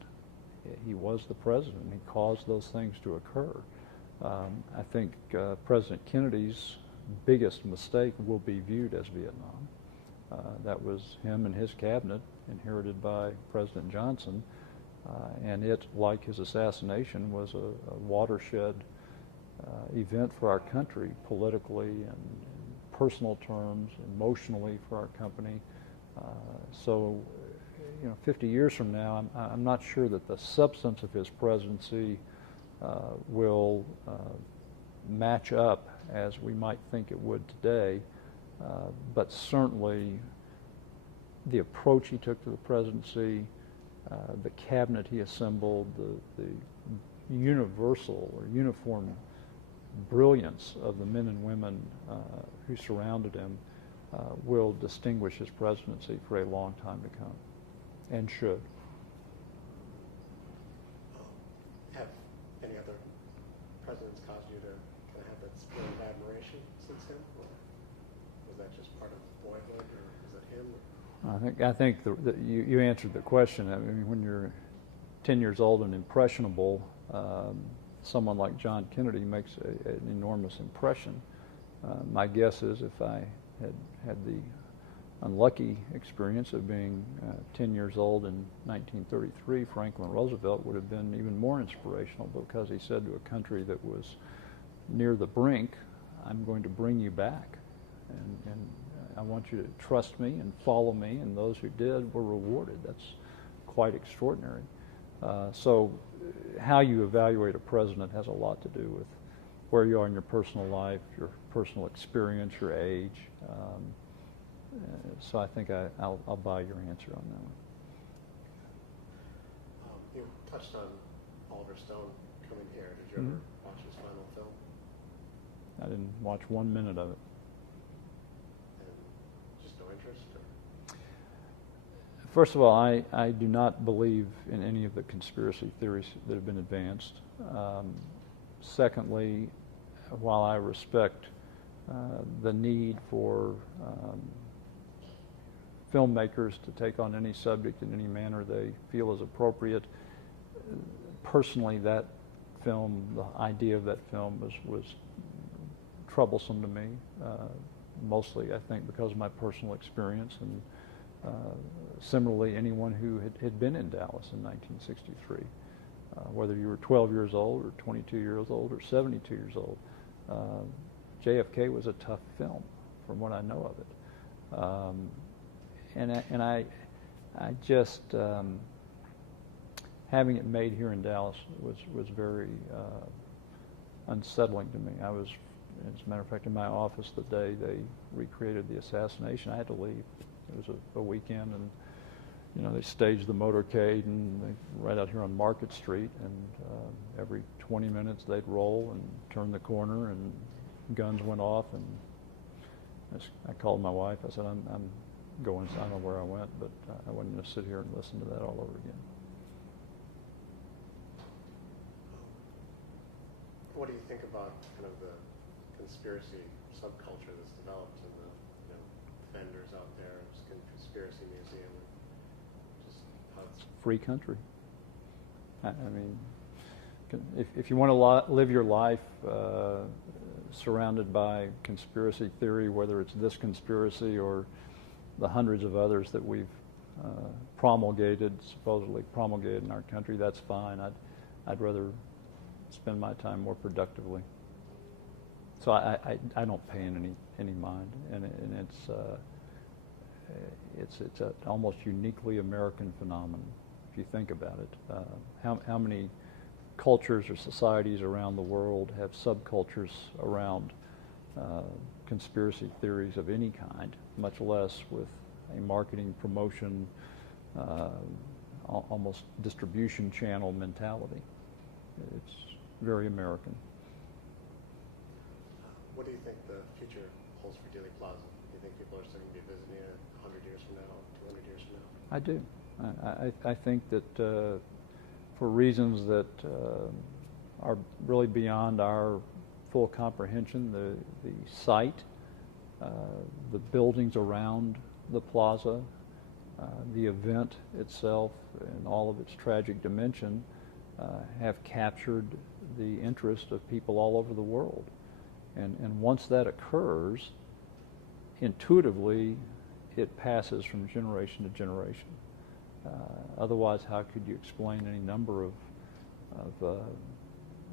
He was the president. He caused those things to occur. I think President Kennedy's biggest mistake will be viewed as Vietnam. That was him and his cabinet, inherited by President Johnson, and it, like his assassination, was a watershed event for our country, politically and in personal terms, emotionally for our company. So, 50 years from now, I'm not sure that the substance of his presidency will match up as we might think it would today, but certainly the approach he took to the presidency, the cabinet he assembled, the universal or uniform brilliance of the men and women who surrounded him will distinguish his presidency for a long time to come, and should. Have any other presidents caused you to kind of have that spirit of admiration since him, or was that just part of boyhood, or was it him? I think you answered the question. I mean, when you're 10 years old and impressionable, someone like John Kennedy makes an enormous impression. My guess is if I had the unlucky experience of being 10 years old in 1933, Franklin Roosevelt would have been even more inspirational, because he said to a country that was near the brink, I'm going to bring you back, and I want you to trust me and follow me, and those who did were rewarded. That's quite extraordinary. So how you evaluate a president has a lot to do with where you are in your personal life, your personal experience, your age. So I think I'll buy your answer on that one. You touched on Oliver Stone coming here. Did you ever watch his final film? I didn't watch 1 minute of it. And just no interest? Or? First of all, I do not believe in any of the conspiracy theories that have been advanced. Secondly, while I respect the need for filmmakers to take on any subject in any manner they feel is appropriate, personally, that film, the idea of that film was troublesome to me, mostly I think because of my personal experience, and similarly anyone who had been in Dallas in 1963, whether you were 12 years old or 22 years old or 72 years old. JFK was a tough film from what I know of it. And I just, having it made here in Dallas was very unsettling to me. I was, as a matter of fact, in my office the day they recreated the assassination. I had to leave. It was a weekend, and they staged the motorcade and right out here on Market Street, and every 20 minutes they'd roll and turn the corner, and guns went off, and I called my wife. I said, I'm going. I don't know where I went, but I wasn't going to sit here and listen to that all over again. What do you think about kind of the conspiracy subculture that's developed in the vendors out there, conspiracy museum, just how it's free country? I mean, if you want to live your life surrounded by conspiracy theory, whether it's this conspiracy or the hundreds of others that we've supposedly promulgated in our country, that's fine. I'd rather spend my time more productively. So I don't pay any mind, and it's an almost uniquely American phenomenon if you think about it. How many cultures or societies around the world have subcultures around conspiracy theories of any kind, much less with a marketing, promotion, almost distribution channel mentality? It's very American. What do you think the future holds for Dealey Plaza? Do you think people are still going to be visiting it 100 years from now, 200 years from now? I do. I think that for reasons that are really beyond our full comprehension, the site, the buildings around the plaza, the event itself, and all of its tragic dimension have captured the interest of people all over the world. And once that occurs, intuitively, it passes from generation to generation. Otherwise, how could you explain any number of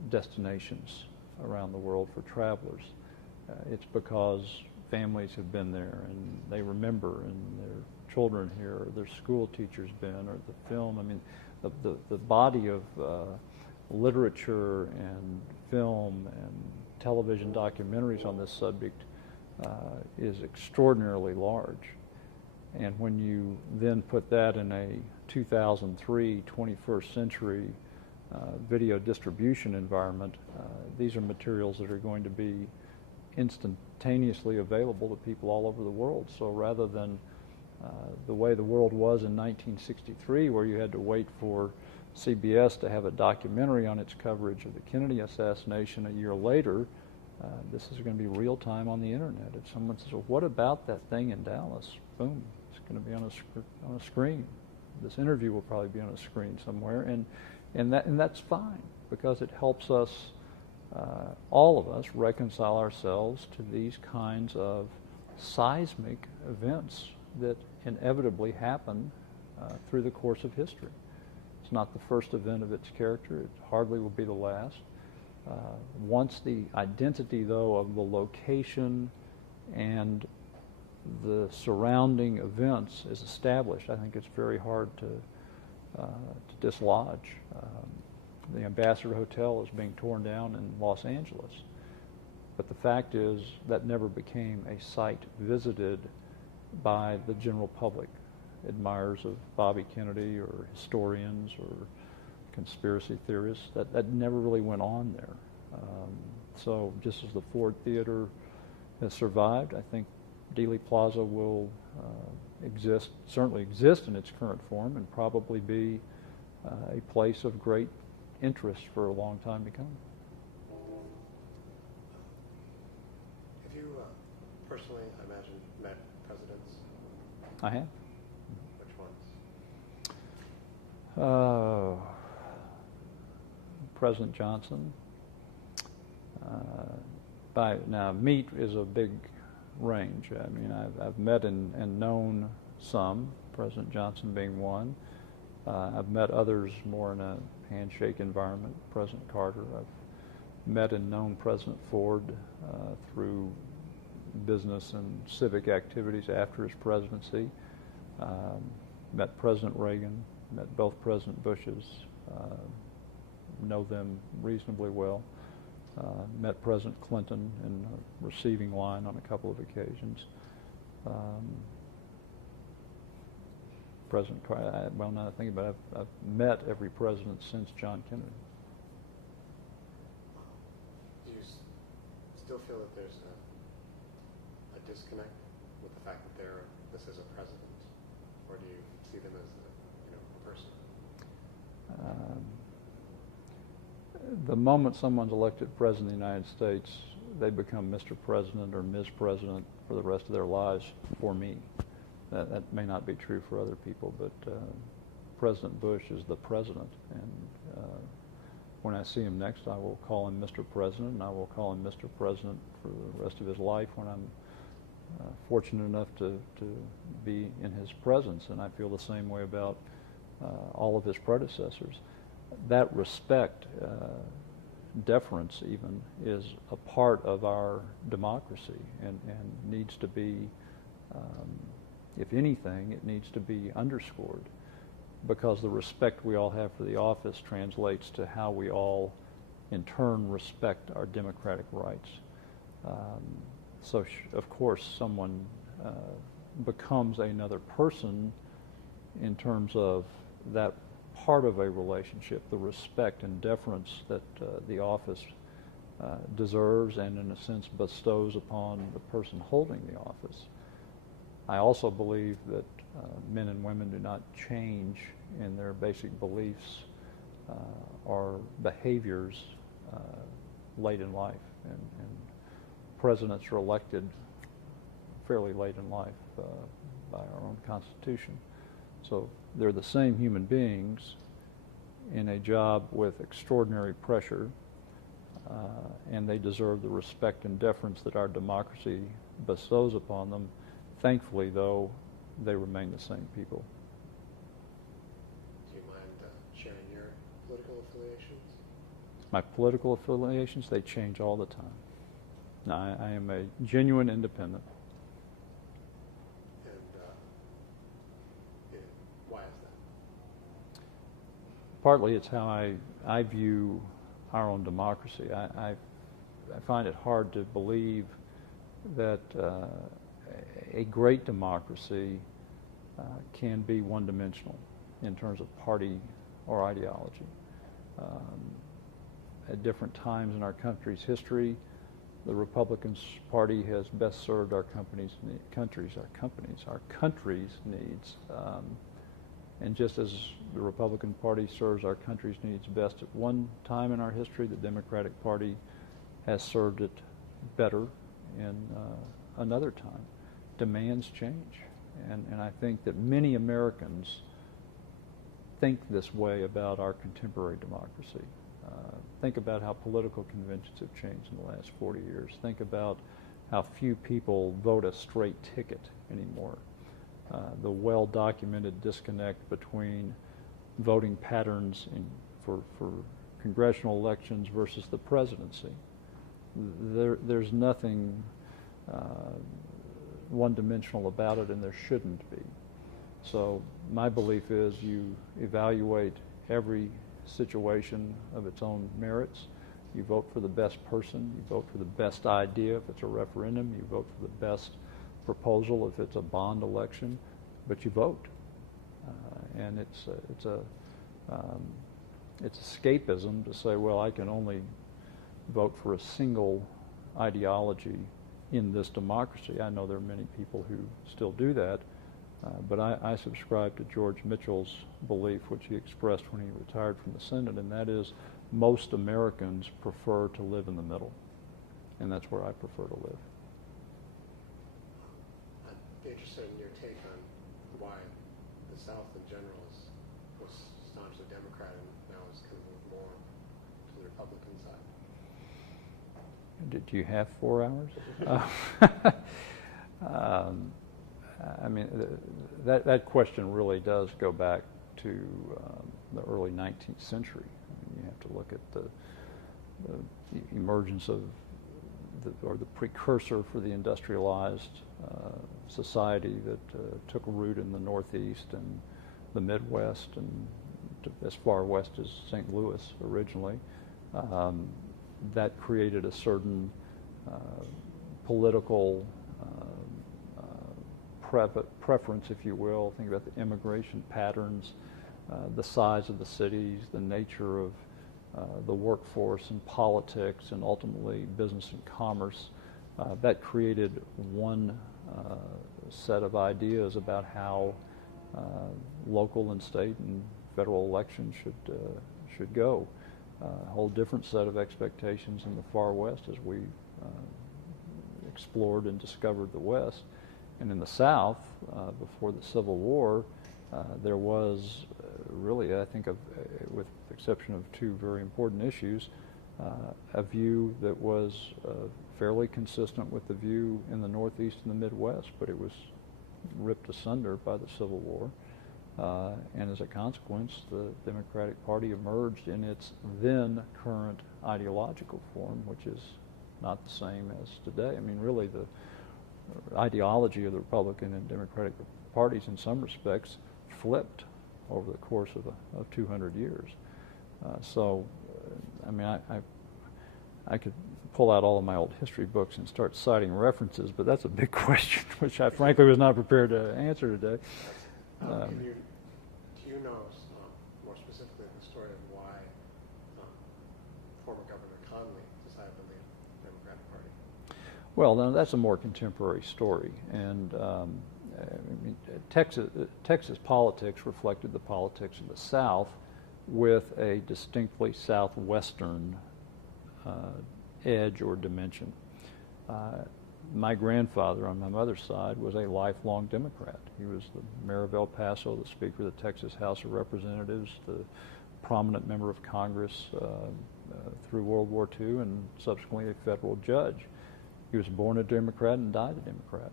destinations around the world for travelers? It's because families have been there and they remember, and their children here, or their school teachers been, or the film. I mean, the body of literature and film and television documentaries on this subject is extraordinarily large. And when you then put that in a 2003, 21st century video distribution environment, these are materials that are going to be instantaneously available to people all over the world. So rather than the way the world was in 1963, where you had to wait for CBS to have a documentary on its coverage of the Kennedy assassination a year later, this is going to be real time on the internet. If someone says, well, what about that thing in Dallas? Boom, it's going to be on a screen. This interview will probably be on a screen somewhere, and that's fine, because it helps us, all of us, reconcile ourselves to these kinds of seismic events that inevitably happen through the course of history. It's not the first event of its character. It hardly will be the last. Once the identity, though, of the location and the surrounding events is established, I think it's very hard to dislodge. The Ambassador Hotel is being torn down in Los Angeles, but the fact is that never became a site visited by the general public, admirers of Bobby Kennedy or historians or conspiracy theorists. That never really went on there. So just as the Ford Theater has survived, I think Dealey Plaza will certainly exist in its current form, and probably be a place of great interest for a long time to come. Have you personally, I imagine, met presidents? I have. Which ones? President Johnson. Now, meet is a big range. I mean, I've met and known some, President Johnson being one. I've met others more in a handshake environment, President Carter. I've met and known President Ford through business and civic activities after his presidency. Met President Reagan, met both President Bushes, know them reasonably well. Met President Clinton in a receiving line on a couple of occasions. President Carter, well, now that I think about it, I've met every president since John Kennedy. Do you still feel that there's a disconnect with the fact that this is a president, or do you see them as a person? The moment someone's elected president of the United States, they become Mr. President or Ms. President for the rest of their lives for me. That may not be true for other people, but President Bush is the president, and when I see him next, I will call him Mr. President, and I will call him Mr. President for the rest of his life when I'm fortunate enough to be in his presence, and I feel the same way about all of his predecessors. That respect, deference even, is a part of our democracy, and needs to be, if anything, it needs to be underscored, because the respect we all have for the office translates to how we all in turn respect our democratic rights. So of course someone becomes another person in terms of that part of a relationship, the respect and deference that the office deserves and in a sense bestows upon the person holding the office. I also believe that men and women do not change in their basic beliefs or behaviors late in life, and presidents are elected fairly late in life by our own Constitution. So they're the same human beings in a job with extraordinary pressure, and they deserve the respect and deference that our democracy bestows upon them. Thankfully, though, they remain the same people. Do you mind sharing your political affiliations? My political affiliations, they change all the time. Now, I am a genuine independent. And why is that? Partly it's how I view our own democracy. I find it hard to believe that a great democracy can be one-dimensional in terms of party or ideology. At different times in our country's history, the Republican Party has best served our country's needs. And just as the Republican Party serves our country's needs best at one time in our history, the Democratic Party has served it better in another time. Demands change. And I think that many Americans think this way about our contemporary democracy. Think about how political conventions have changed in the last 40 years. Think about how few people vote a straight ticket anymore. The well-documented disconnect between voting patterns for congressional elections versus the presidency. There's nothing one-dimensional about it, and there shouldn't be. So my belief is you evaluate every situation of its own merits. You vote for the best person. You vote for the best idea if it's a referendum. You vote for the best proposal if it's a bond election. But you vote, and it's escapism to say, well, I can only vote for a single ideology in this democracy. I know there are many people who still do that. But I subscribe to George Mitchell's belief, which he expressed when he retired from the Senate, and that is most Americans prefer to live in the middle, and that's where I prefer to live. I'd be interested in your take on why the South in general was staunchly Democrat and now is kind of moved more to the Republican side. Did you have 4 hours? I mean, that question really does go back to the early 19th century. I mean, you have to look at the emergence of the precursor for the industrialized society that took root in the Northeast and the Midwest and as far west as St. Louis originally. That created a certain political preference, if you will. Think about the immigration patterns, the size of the cities, the nature of the workforce and politics, and ultimately business and commerce. That created one set of ideas about how local and state and federal elections should go. A whole different set of expectations in the far west as we explored and discovered the West. And in the South, before the Civil War, there was really, I think, with the exception of two very important issues, a view that was fairly consistent with the view in the Northeast and the Midwest, but it was ripped asunder by the Civil War. And as a consequence, the Democratic Party emerged in its then current ideological form, which is not the same as today. I mean, really, the ideology of the Republican and Democratic parties in some respects flipped over the course of 200 years. I mean, I could pull out all of my old history books and start citing references, but that's a big question, which I frankly was not prepared to answer today. Do you know more specifically the story of why former Governor Conley decided to leave the Democratic Party? Well, now that's a more contemporary story, and I mean, Texas politics reflected the politics of the South with a distinctly southwestern edge or dimension. My grandfather on my mother's side was a lifelong Democrat. He was the mayor of El Paso, the Speaker of the Texas House of Representatives, the prominent member of Congress through World War II and subsequently a federal judge. He was born a Democrat and died a Democrat.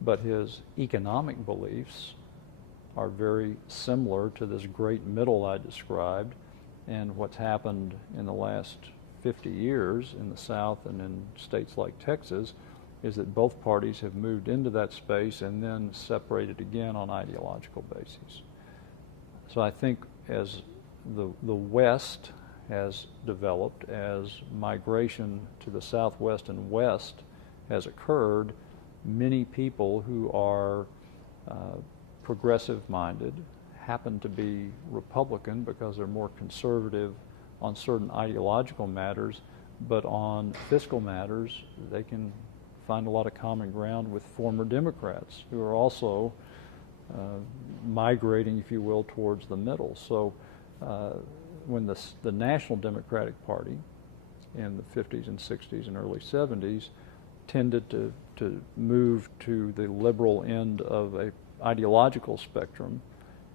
But his economic beliefs are very similar to this great middle I described, and what's happened in the last 50 years in the South and in states like Texas is that both parties have moved into that space and then separated again on ideological bases. So I think as the West has developed, as migration to the Southwest and West has occurred, many people who are progressive-minded happen to be Republican because they're more conservative on certain ideological matters, but on fiscal matters, they can find a lot of common ground with former Democrats who are also migrating, if you will, towards the middle. So when the National Democratic Party in the 50s and 60s and early 70s tended to move to the liberal end of a ideological spectrum,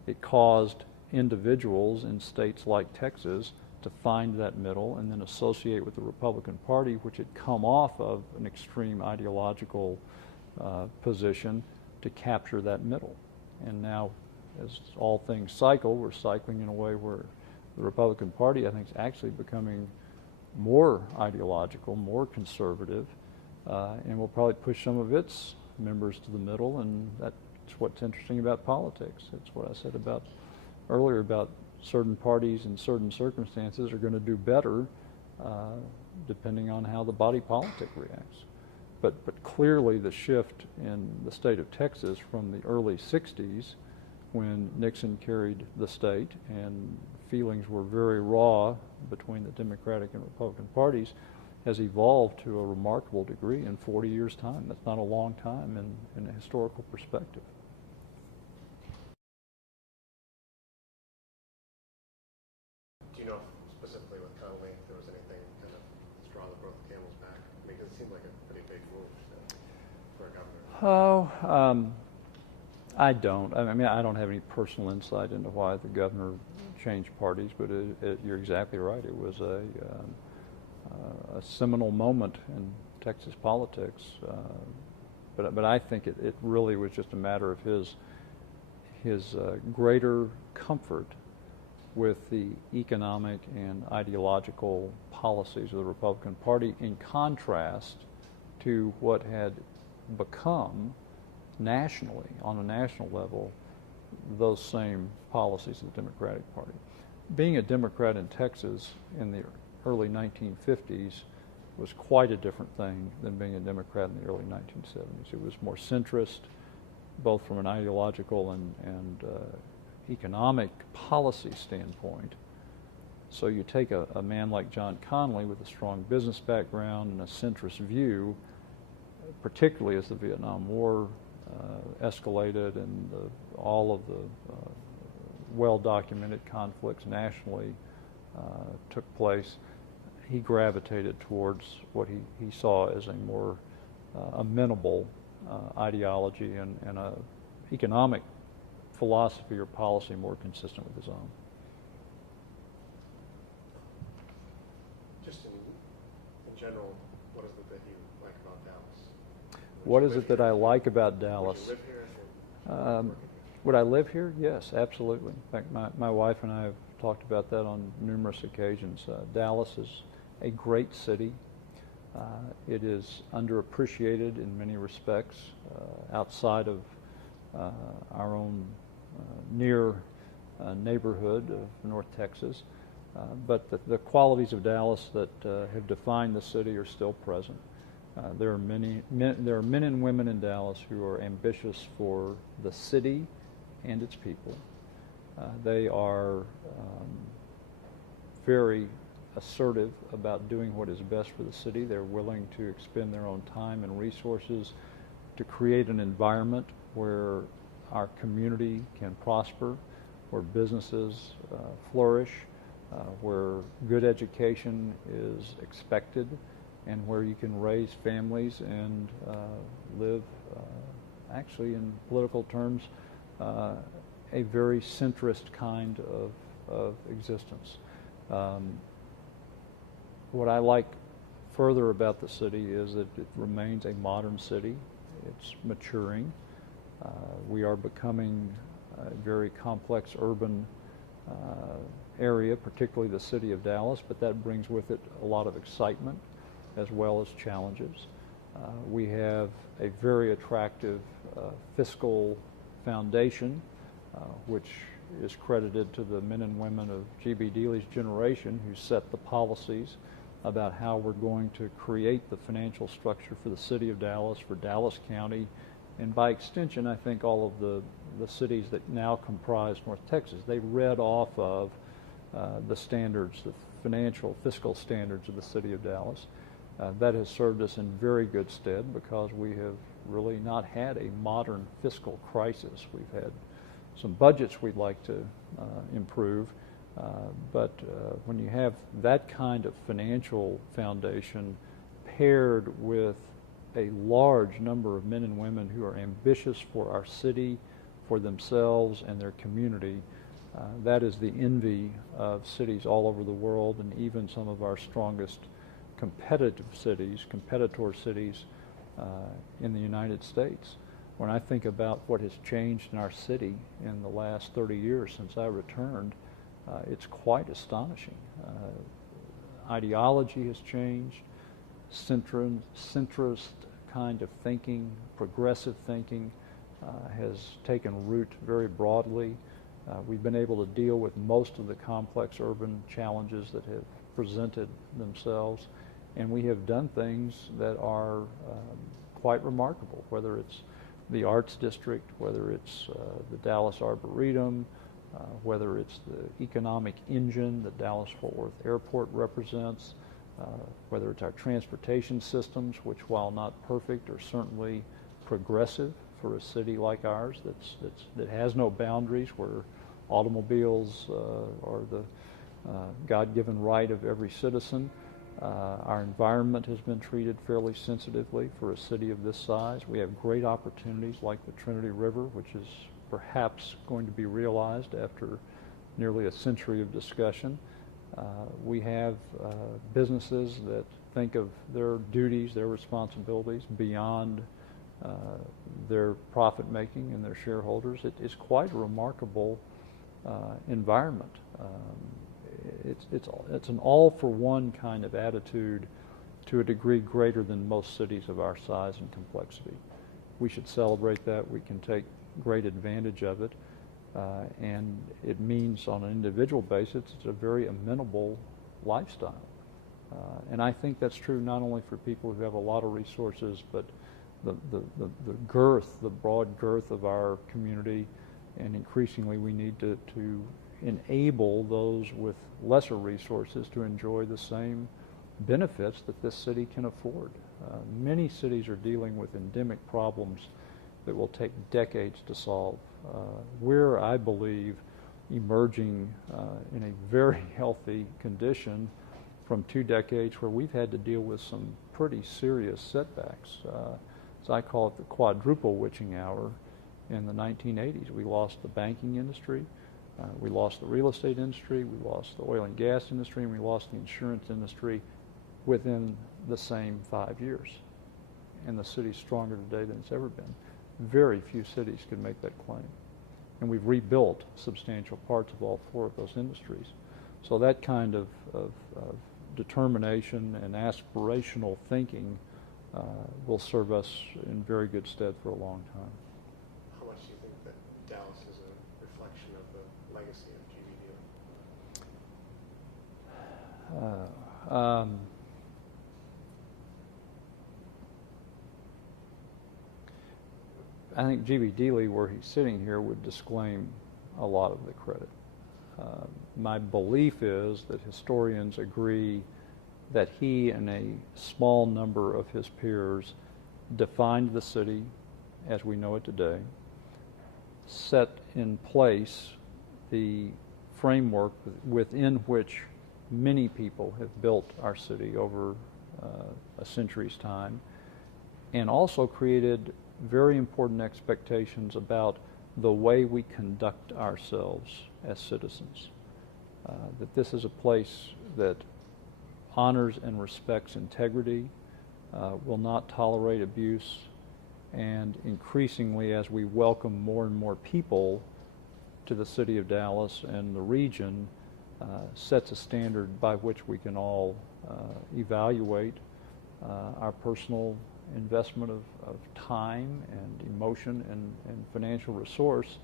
it caused individuals in states like Texas to find that middle and then associate with the Republican Party, which had come off of an extreme ideological position, to capture that middle. And now, as all things cycle, we're cycling in a way where the Republican Party, I think, is actually becoming more ideological, more conservative, and will probably push some of its members to the middle, and that's what's interesting about politics. It's what I said about earlier about certain parties in certain circumstances are going to do better depending on how the body politic reacts. But clearly the shift in the state of Texas from the early 60s, when Nixon carried the state and feelings were very raw between the Democratic and Republican parties, has evolved to a remarkable degree in 40 years' time. That's not a long time in a historical perspective. Do you know specifically with Connolly if there was anything kind of straw that broke the camel's back? Because it seemed like a pretty big move for a governor. Oh, I don't. I mean, I don't have any personal insight into why the governor changed parties, but you're exactly right. It was a seminal moment in Texas politics. But I think it really was just a matter of his greater comfort with the economic and ideological policies of the Republican Party, in contrast to what had become nationally, on a national level, those same policies of the Democratic Party. Being a Democrat in Texas in the early 1950s was quite a different thing than being a Democrat in the early 1970s. It was more centrist, both from an ideological and economic policy standpoint. So you take a man like John Connally with a strong business background and a centrist view, particularly as the Vietnam War escalated and all of the well-documented conflicts nationally took place. He gravitated towards what he saw as a more amenable ideology and a economic philosophy or policy more consistent with his own. Just in general, what is it that you like about Dallas? What is it that I like about Dallas? Would you live here? Would I live here? Yes, absolutely. In fact, my wife and I have talked about that on numerous occasions. Dallas is a great city. It is underappreciated in many respects outside of our own near neighborhood of North Texas. But the qualities of Dallas that have defined the city are still present. There are men and women in Dallas who are ambitious for the city and its people. They are very assertive about doing what is best for the city. They're willing to expend their own time and resources to create an environment where our community can prosper, where businesses flourish, where good education is expected, and where you can raise families and live, actually in political terms, a very centrist kind of existence. What I like further about the city is that it remains a modern city. It's maturing. We are becoming a very complex urban area, particularly the city of Dallas, but that brings with it a lot of excitement as well as challenges. We have a very attractive fiscal foundation, which is credited to the men and women of G.B. Dealey's generation who set the policies about how we're going to create the financial structure for the city of Dallas, for Dallas County, and by extension, I think all of the cities that now comprise North Texas. They read off of the standards, the financial, fiscal standards of the city of Dallas. That has served us in very good stead because we have really not had a modern fiscal crisis. We've had some budgets we'd like to improve, but when you have that kind of financial foundation paired with a large number of men and women who are ambitious for our city, for themselves and their community, that is the envy of cities all over the world and even some of our strongest competitor cities in the United States. When I think about what has changed in our city in the last 30 years since I returned, it's quite astonishing. Ideology has changed, centrist kind of thinking, progressive thinking has taken root very broadly. We've been able to deal with most of the complex urban challenges that have presented themselves, and we have done things that are quite remarkable, whether it's the Arts District, whether it's the Dallas Arboretum, whether it's the economic engine that Dallas-Fort Worth Airport represents, whether it's our transportation systems, which while not perfect are certainly progressive for a city like ours that has no boundaries, where automobiles are the God-given right of every citizen. Our environment has been treated fairly sensitively for a city of this size. We have great opportunities like the Trinity River, which is perhaps going to be realized after nearly a century of discussion. We have businesses that think of their duties, their responsibilities beyond their profit making and their shareholders. It is quite a remarkable environment. It's an all-for-one kind of attitude to a degree greater than most cities of our size and complexity. We should celebrate that. We can take great advantage of it. And it means on an individual basis, it's a very amenable lifestyle. And I think that's true not only for people who have a lot of resources, but the girth, the broad girth of our community, and increasingly we need to enable those with lesser resources to enjoy the same benefits that this city can afford. Many cities are dealing with endemic problems that will take decades to solve. We're, I believe, emerging in a very healthy condition from 2 decades where we've had to deal with some pretty serious setbacks. As I call it, the quadruple witching hour in the 1980s. We lost the banking industry, we lost the real estate industry, we lost the oil and gas industry, and we lost the insurance industry within the same 5 years. And the city's stronger today than it's ever been. Very few cities could make that claim. And we've rebuilt substantial parts of all 4 of those industries. So that kind of determination and aspirational thinking will serve us in very good stead for a long time. How much do you think that Dallas is a reflection of the legacy of G.B. Dealey? I think G.B. Dealey, where he's sitting here, would disclaim a lot of the credit. My belief is that historians agree that he and a small number of his peers defined the city as we know it today, set in place the framework within which many people have built our city over a century's time, and also created very important expectations about the way we conduct ourselves as citizens. That this is a place that honors and respects integrity, will not tolerate abuse, and increasingly, as we welcome more and more people to the city of Dallas and the region, sets a standard by which we can all evaluate our personal investment of time and emotion and financial resource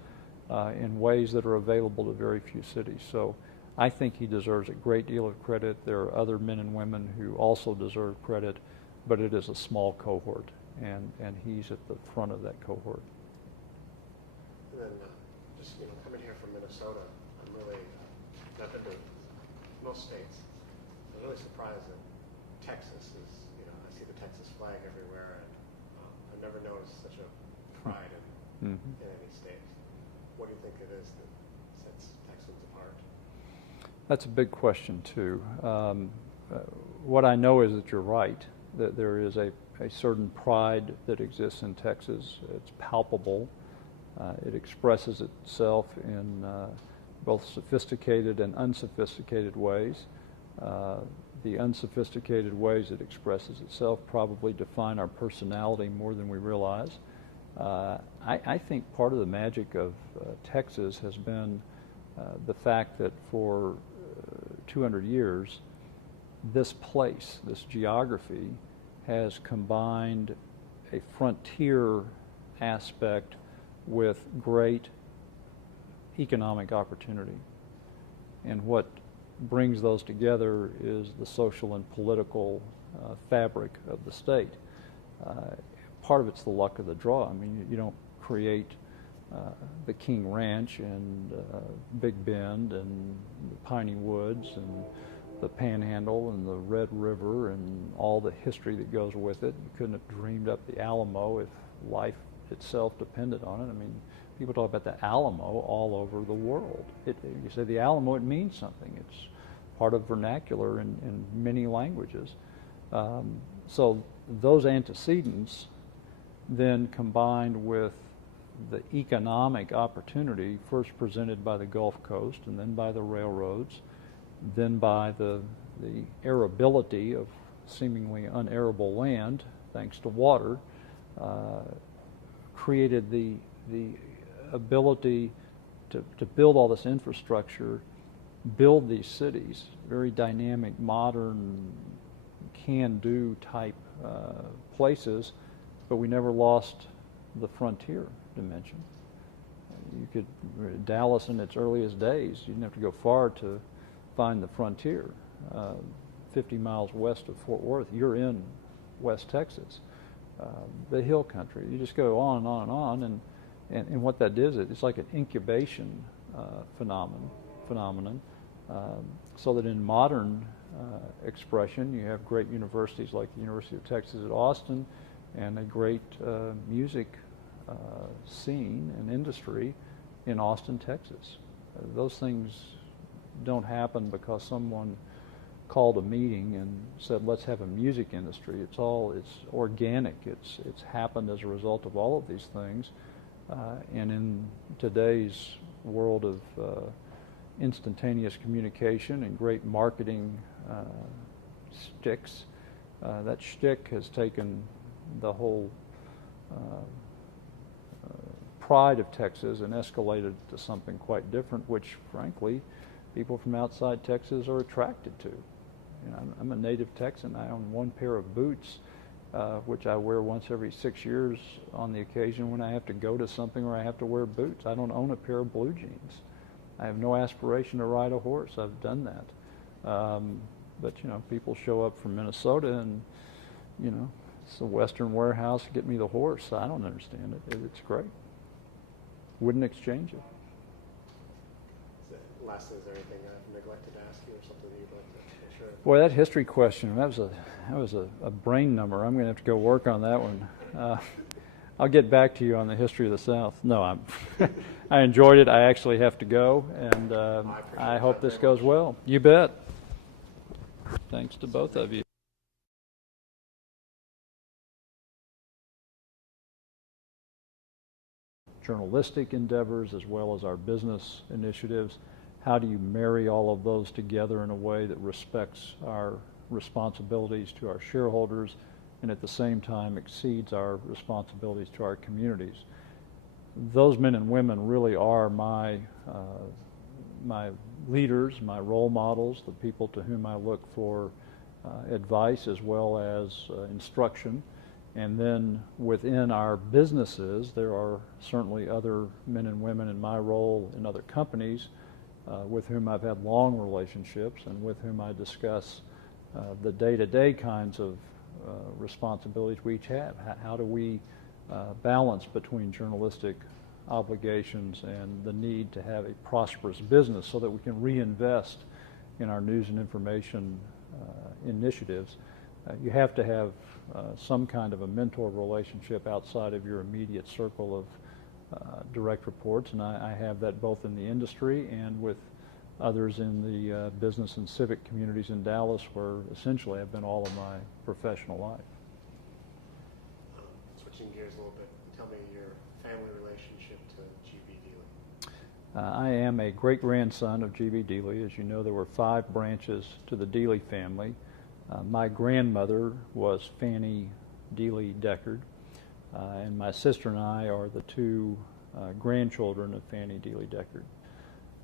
in ways that are available to very few cities. So I think he deserves a great deal of credit. There are other men and women who also deserve credit, but it is a small cohort, and he's at the front of that cohort. And then just coming here from Minnesota, I'm really, I've been to most states. I'm really surprised that Texas is, I see the Texas flag everywhere, and I've never noticed such a pride in any state. What do you think it is that sets Texans apart? That's a big question, too. What I know is that you're right, that there is a certain pride that exists in Texas. It's palpable. It expresses itself in both sophisticated and unsophisticated ways. The unsophisticated ways it expresses itself probably define our personality more than we realize. I think part of the magic of Texas has been the fact that for 200 years, this place, this geography, has combined a frontier aspect with great economic opportunity. And what brings those together is the social and political fabric of the state. Part of it's the luck of the draw. I mean, you don't create the King Ranch and Big Bend and the Piney Woods and the Panhandle and the Red River and all the history that goes with it. You couldn't have dreamed up the Alamo if life itself depended on it. I mean, people talk about the Alamo all over the world. You say the Alamo, it means something. It's part of vernacular in many languages. So those antecedents then combined with the economic opportunity first presented by the Gulf Coast and then by the railroads, then by the arability of seemingly unarable land thanks to water, created the ability to build all this infrastructure, build these cities, very dynamic, modern, can-do type places, but we never lost the frontier dimension. Dallas in its earliest days, you didn't have to go far to find the frontier. 50 miles west of Fort Worth, you're in West Texas. The hill country, you just go on and on and on, and what that is, it's like an incubation phenomenon, so that in modern expression, you have great universities like the University of Texas at Austin, and a great music scene and industry in Austin, Texas. Those things don't happen because someone called a meeting and said, let's have a music industry. It's organic. It's happened as a result of all of these things. And in today's world of instantaneous communication and great marketing sticks, that shtick has taken the whole pride of Texas and escalated to something quite different, which frankly people from outside Texas are attracted to. I'm a native Texan. I own one pair of boots, which I wear once every 6 years on the occasion when I have to go to something where I have to wear boots. I don't own a pair of blue jeans. I have no aspiration to ride a horse. I've done that. But people show up from Minnesota and, it's a Western warehouse, get me the horse. I don't understand it. It's great. Wouldn't exchange it. Lastly, is there anything I've neglected to ask you or something that you'd like to make sure? Boy, that history question, that was a brain number. I'm going to have to go work on that one. I'll get back to you on the history of the South. No, I enjoyed it. I actually have to go, and I hope this goes well. You bet. Thanks to both of you. Journalistic endeavors as well as our business initiatives. How do you marry all of those together in a way that respects our responsibilities to our shareholders and at the same time exceeds our responsibilities to our communities. Those men and women really are my leaders, my role models, the people to whom I look for advice as well as instruction. And then within our businesses, there are certainly other men and women in my role in other companies with whom I've had long relationships and with whom I discuss the day-to-day kinds of responsibilities we each have. How do we balance between journalistic obligations and the need to have a prosperous business so that we can reinvest in our news and information initiatives? You have to have some kind of a mentor relationship outside of your immediate circle of direct reports, and I have that both in the industry and with others in the business and civic communities in Dallas, where essentially I've been all of my professional life. Switching gears a little bit, tell me your family relationship to G.B. Dealey. I am a great-grandson of G.B. Dealey. As you know, there were 5 branches to the Dealey family. My grandmother was Fanny Dealey Deckard, and my sister and I are the 2 grandchildren of Fanny Dealey Deckard.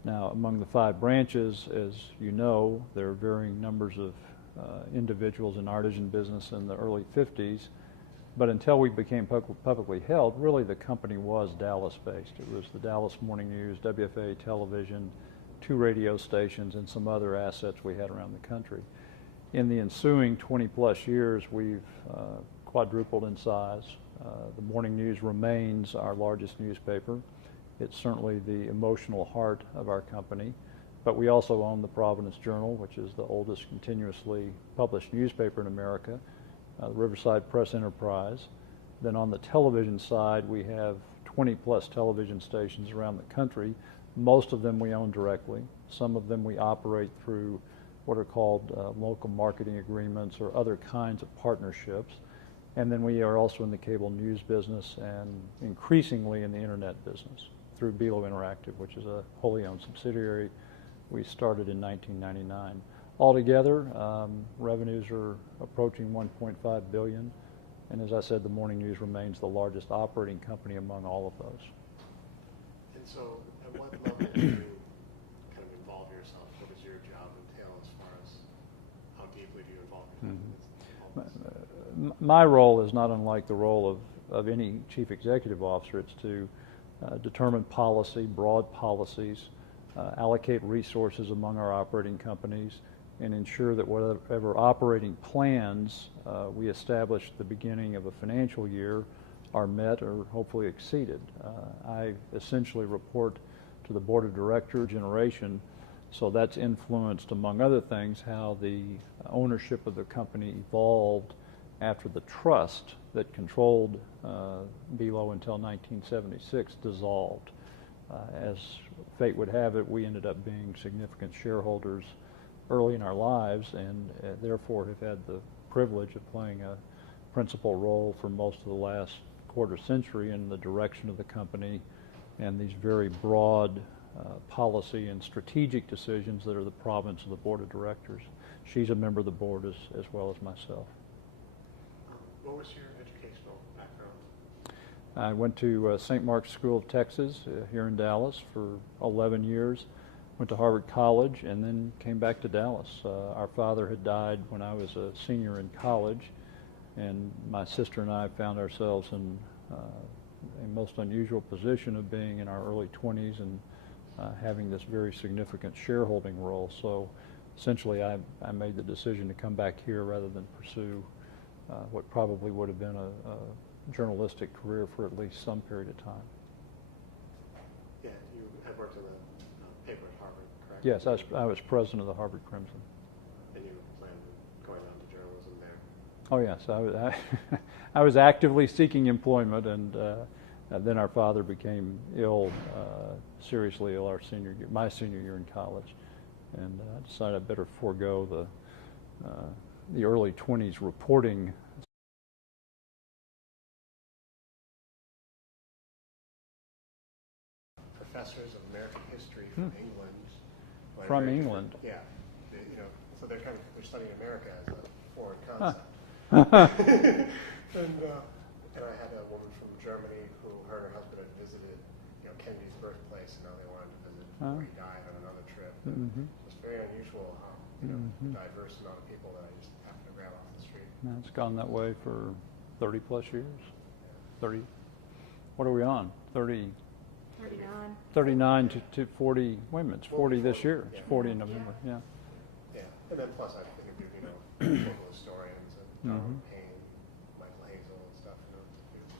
Now, among the 5 branches, as you know, there are varying numbers of individuals in artisan business in the early 50s, but until we became publicly held, really the company was Dallas-based. It was the Dallas Morning News, WFA television, 2 radio stations, and some other assets we had around the country. In the ensuing 20-plus years, we've quadrupled in size. The Morning News remains our largest newspaper. It's certainly the emotional heart of our company, but we also own the Providence Journal, which is the oldest continuously published newspaper in America, the Riverside Press Enterprise. Then on the television side, we have 20-plus television stations around the country. Most of them we own directly. Some of them we operate through what are called local marketing agreements or other kinds of partnerships. And then we are also in the cable news business and increasingly in the internet business through Belo Interactive, which is a wholly owned subsidiary we started in 1999. Altogether, revenues are approaching $1.5 billion, and as I said, the Morning News remains the largest operating company among all of those. And so, at what level do you kind of involve yourself? What does your job entail as far as how deeply do you involve yourself? My role is not unlike the role of any chief executive officer. It's to determine policy, broad policies, allocate resources among our operating companies, and ensure that whatever operating plans we establish at the beginning of a financial year are met or hopefully exceeded. I essentially report to the board of directors generation, so that's influenced, among other things, how the ownership of the company evolved after the trust that controlled Belo until 1976 dissolved. As fate would have it, we ended up being significant shareholders early in our lives, and therefore have had the privilege of playing a principal role for most of the last quarter century in the direction of the company and these very broad policy and strategic decisions that are the province of the board of directors. She's a member of the board as well as myself. What was your educational background? I went to St. Mark's School of Texas here in Dallas for 11 years. Went to Harvard College and then came back to Dallas. Our father had died when I was a senior in college, and my sister and I found ourselves in a most unusual position of being in our early 20s and having this very significant shareholding role. So essentially I made the decision to come back here rather than pursue what probably would have been a journalistic career for at least some period of time. Yeah, you had worked in a paper at Harvard, correct? Yes, I was president of the Harvard Crimson. And you planned on going on to journalism there? Oh yes, I was actively seeking employment, and then our father became ill, seriously ill, my senior year in college, and I decided I'd better forego the early 20s reporting. Professors of American history from England. From England? Yeah. So they're studying America as a foreign concept. And I had a woman from Germany who her and her husband had visited, Kennedy's birthplace, and now they wanted to visit before he died on another trip. Mm-hmm. It was very unusual how diverse amount of people that I just happened to grab off the street. No, it's gone that way for 30 plus years. 30. What are we on? 30. 39 to 40. Wait a minute, it's 40 this year. It's 40 in November. Yeah. Yeah, and then plus I interviewed, local historians and Darwin Payne, Michael Hazel and stuff,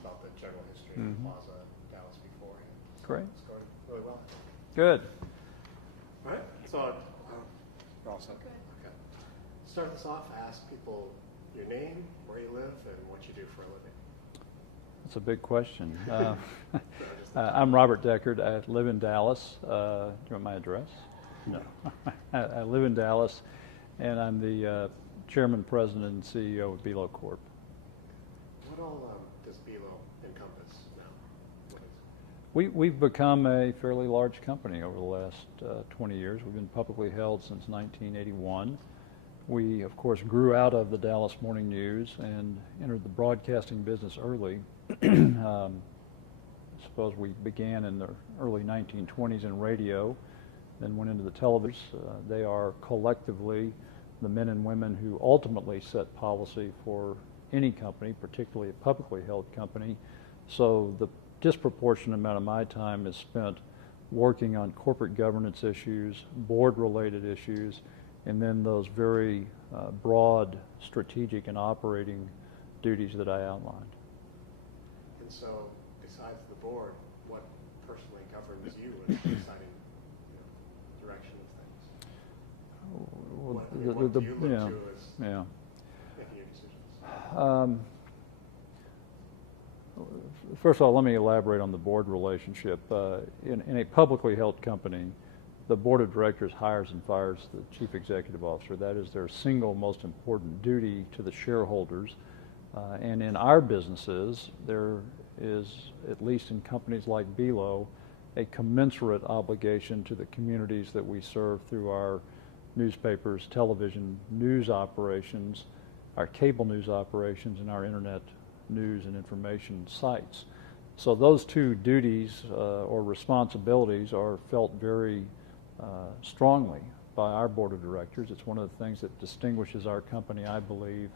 about the general history of the plaza in Dallas beforehand. So Great. it's going really well. Good. All right, so we're all set. Okay. Start this off, ask people your name, where you live, and what you do for a living. That's a big question. I'm Robert Deckard. I live in Dallas. Do you want my address? No. I live in Dallas, and I'm the chairman, president, and CEO of Bealo Corp. What all does Bealo encompass now? What is it? We've become a fairly large company over the last 20 years. We've been publicly held since 1981. We, of course, grew out of the Dallas Morning News and entered the broadcasting business early. I suppose we began in the early 1920s in radio, then went into the television. They are collectively the men and women who ultimately set policy for any company, particularly a publicly held company. So the disproportionate amount of my time is spent working on corporate governance issues, board-related issues, and then those very broad strategic and operating duties that I outlined. And so, besides the board, what personally governs you in deciding direction of things? What do you look to as making your decisions? First of all, let me elaborate on the board relationship. In a publicly held company, the board of directors hires and fires the chief executive officer. That is their single most important duty to the shareholders. And in our businesses, there is, at least in companies like Bealo, a commensurate obligation to the communities that we serve through our newspapers, television news operations, our cable news operations, and our internet news and information sites. So those two duties or responsibilities are felt very strongly by our board of directors. It's one of the things that distinguishes our company, I believe,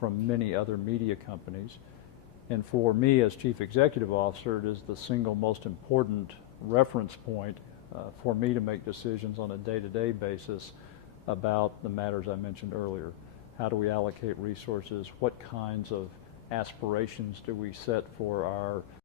from many other media companies. And for me as chief executive officer, it is the single most important reference point for me to make decisions on a day-to-day basis about the matters I mentioned earlier. How do we allocate resources? What kinds of aspirations do we set for our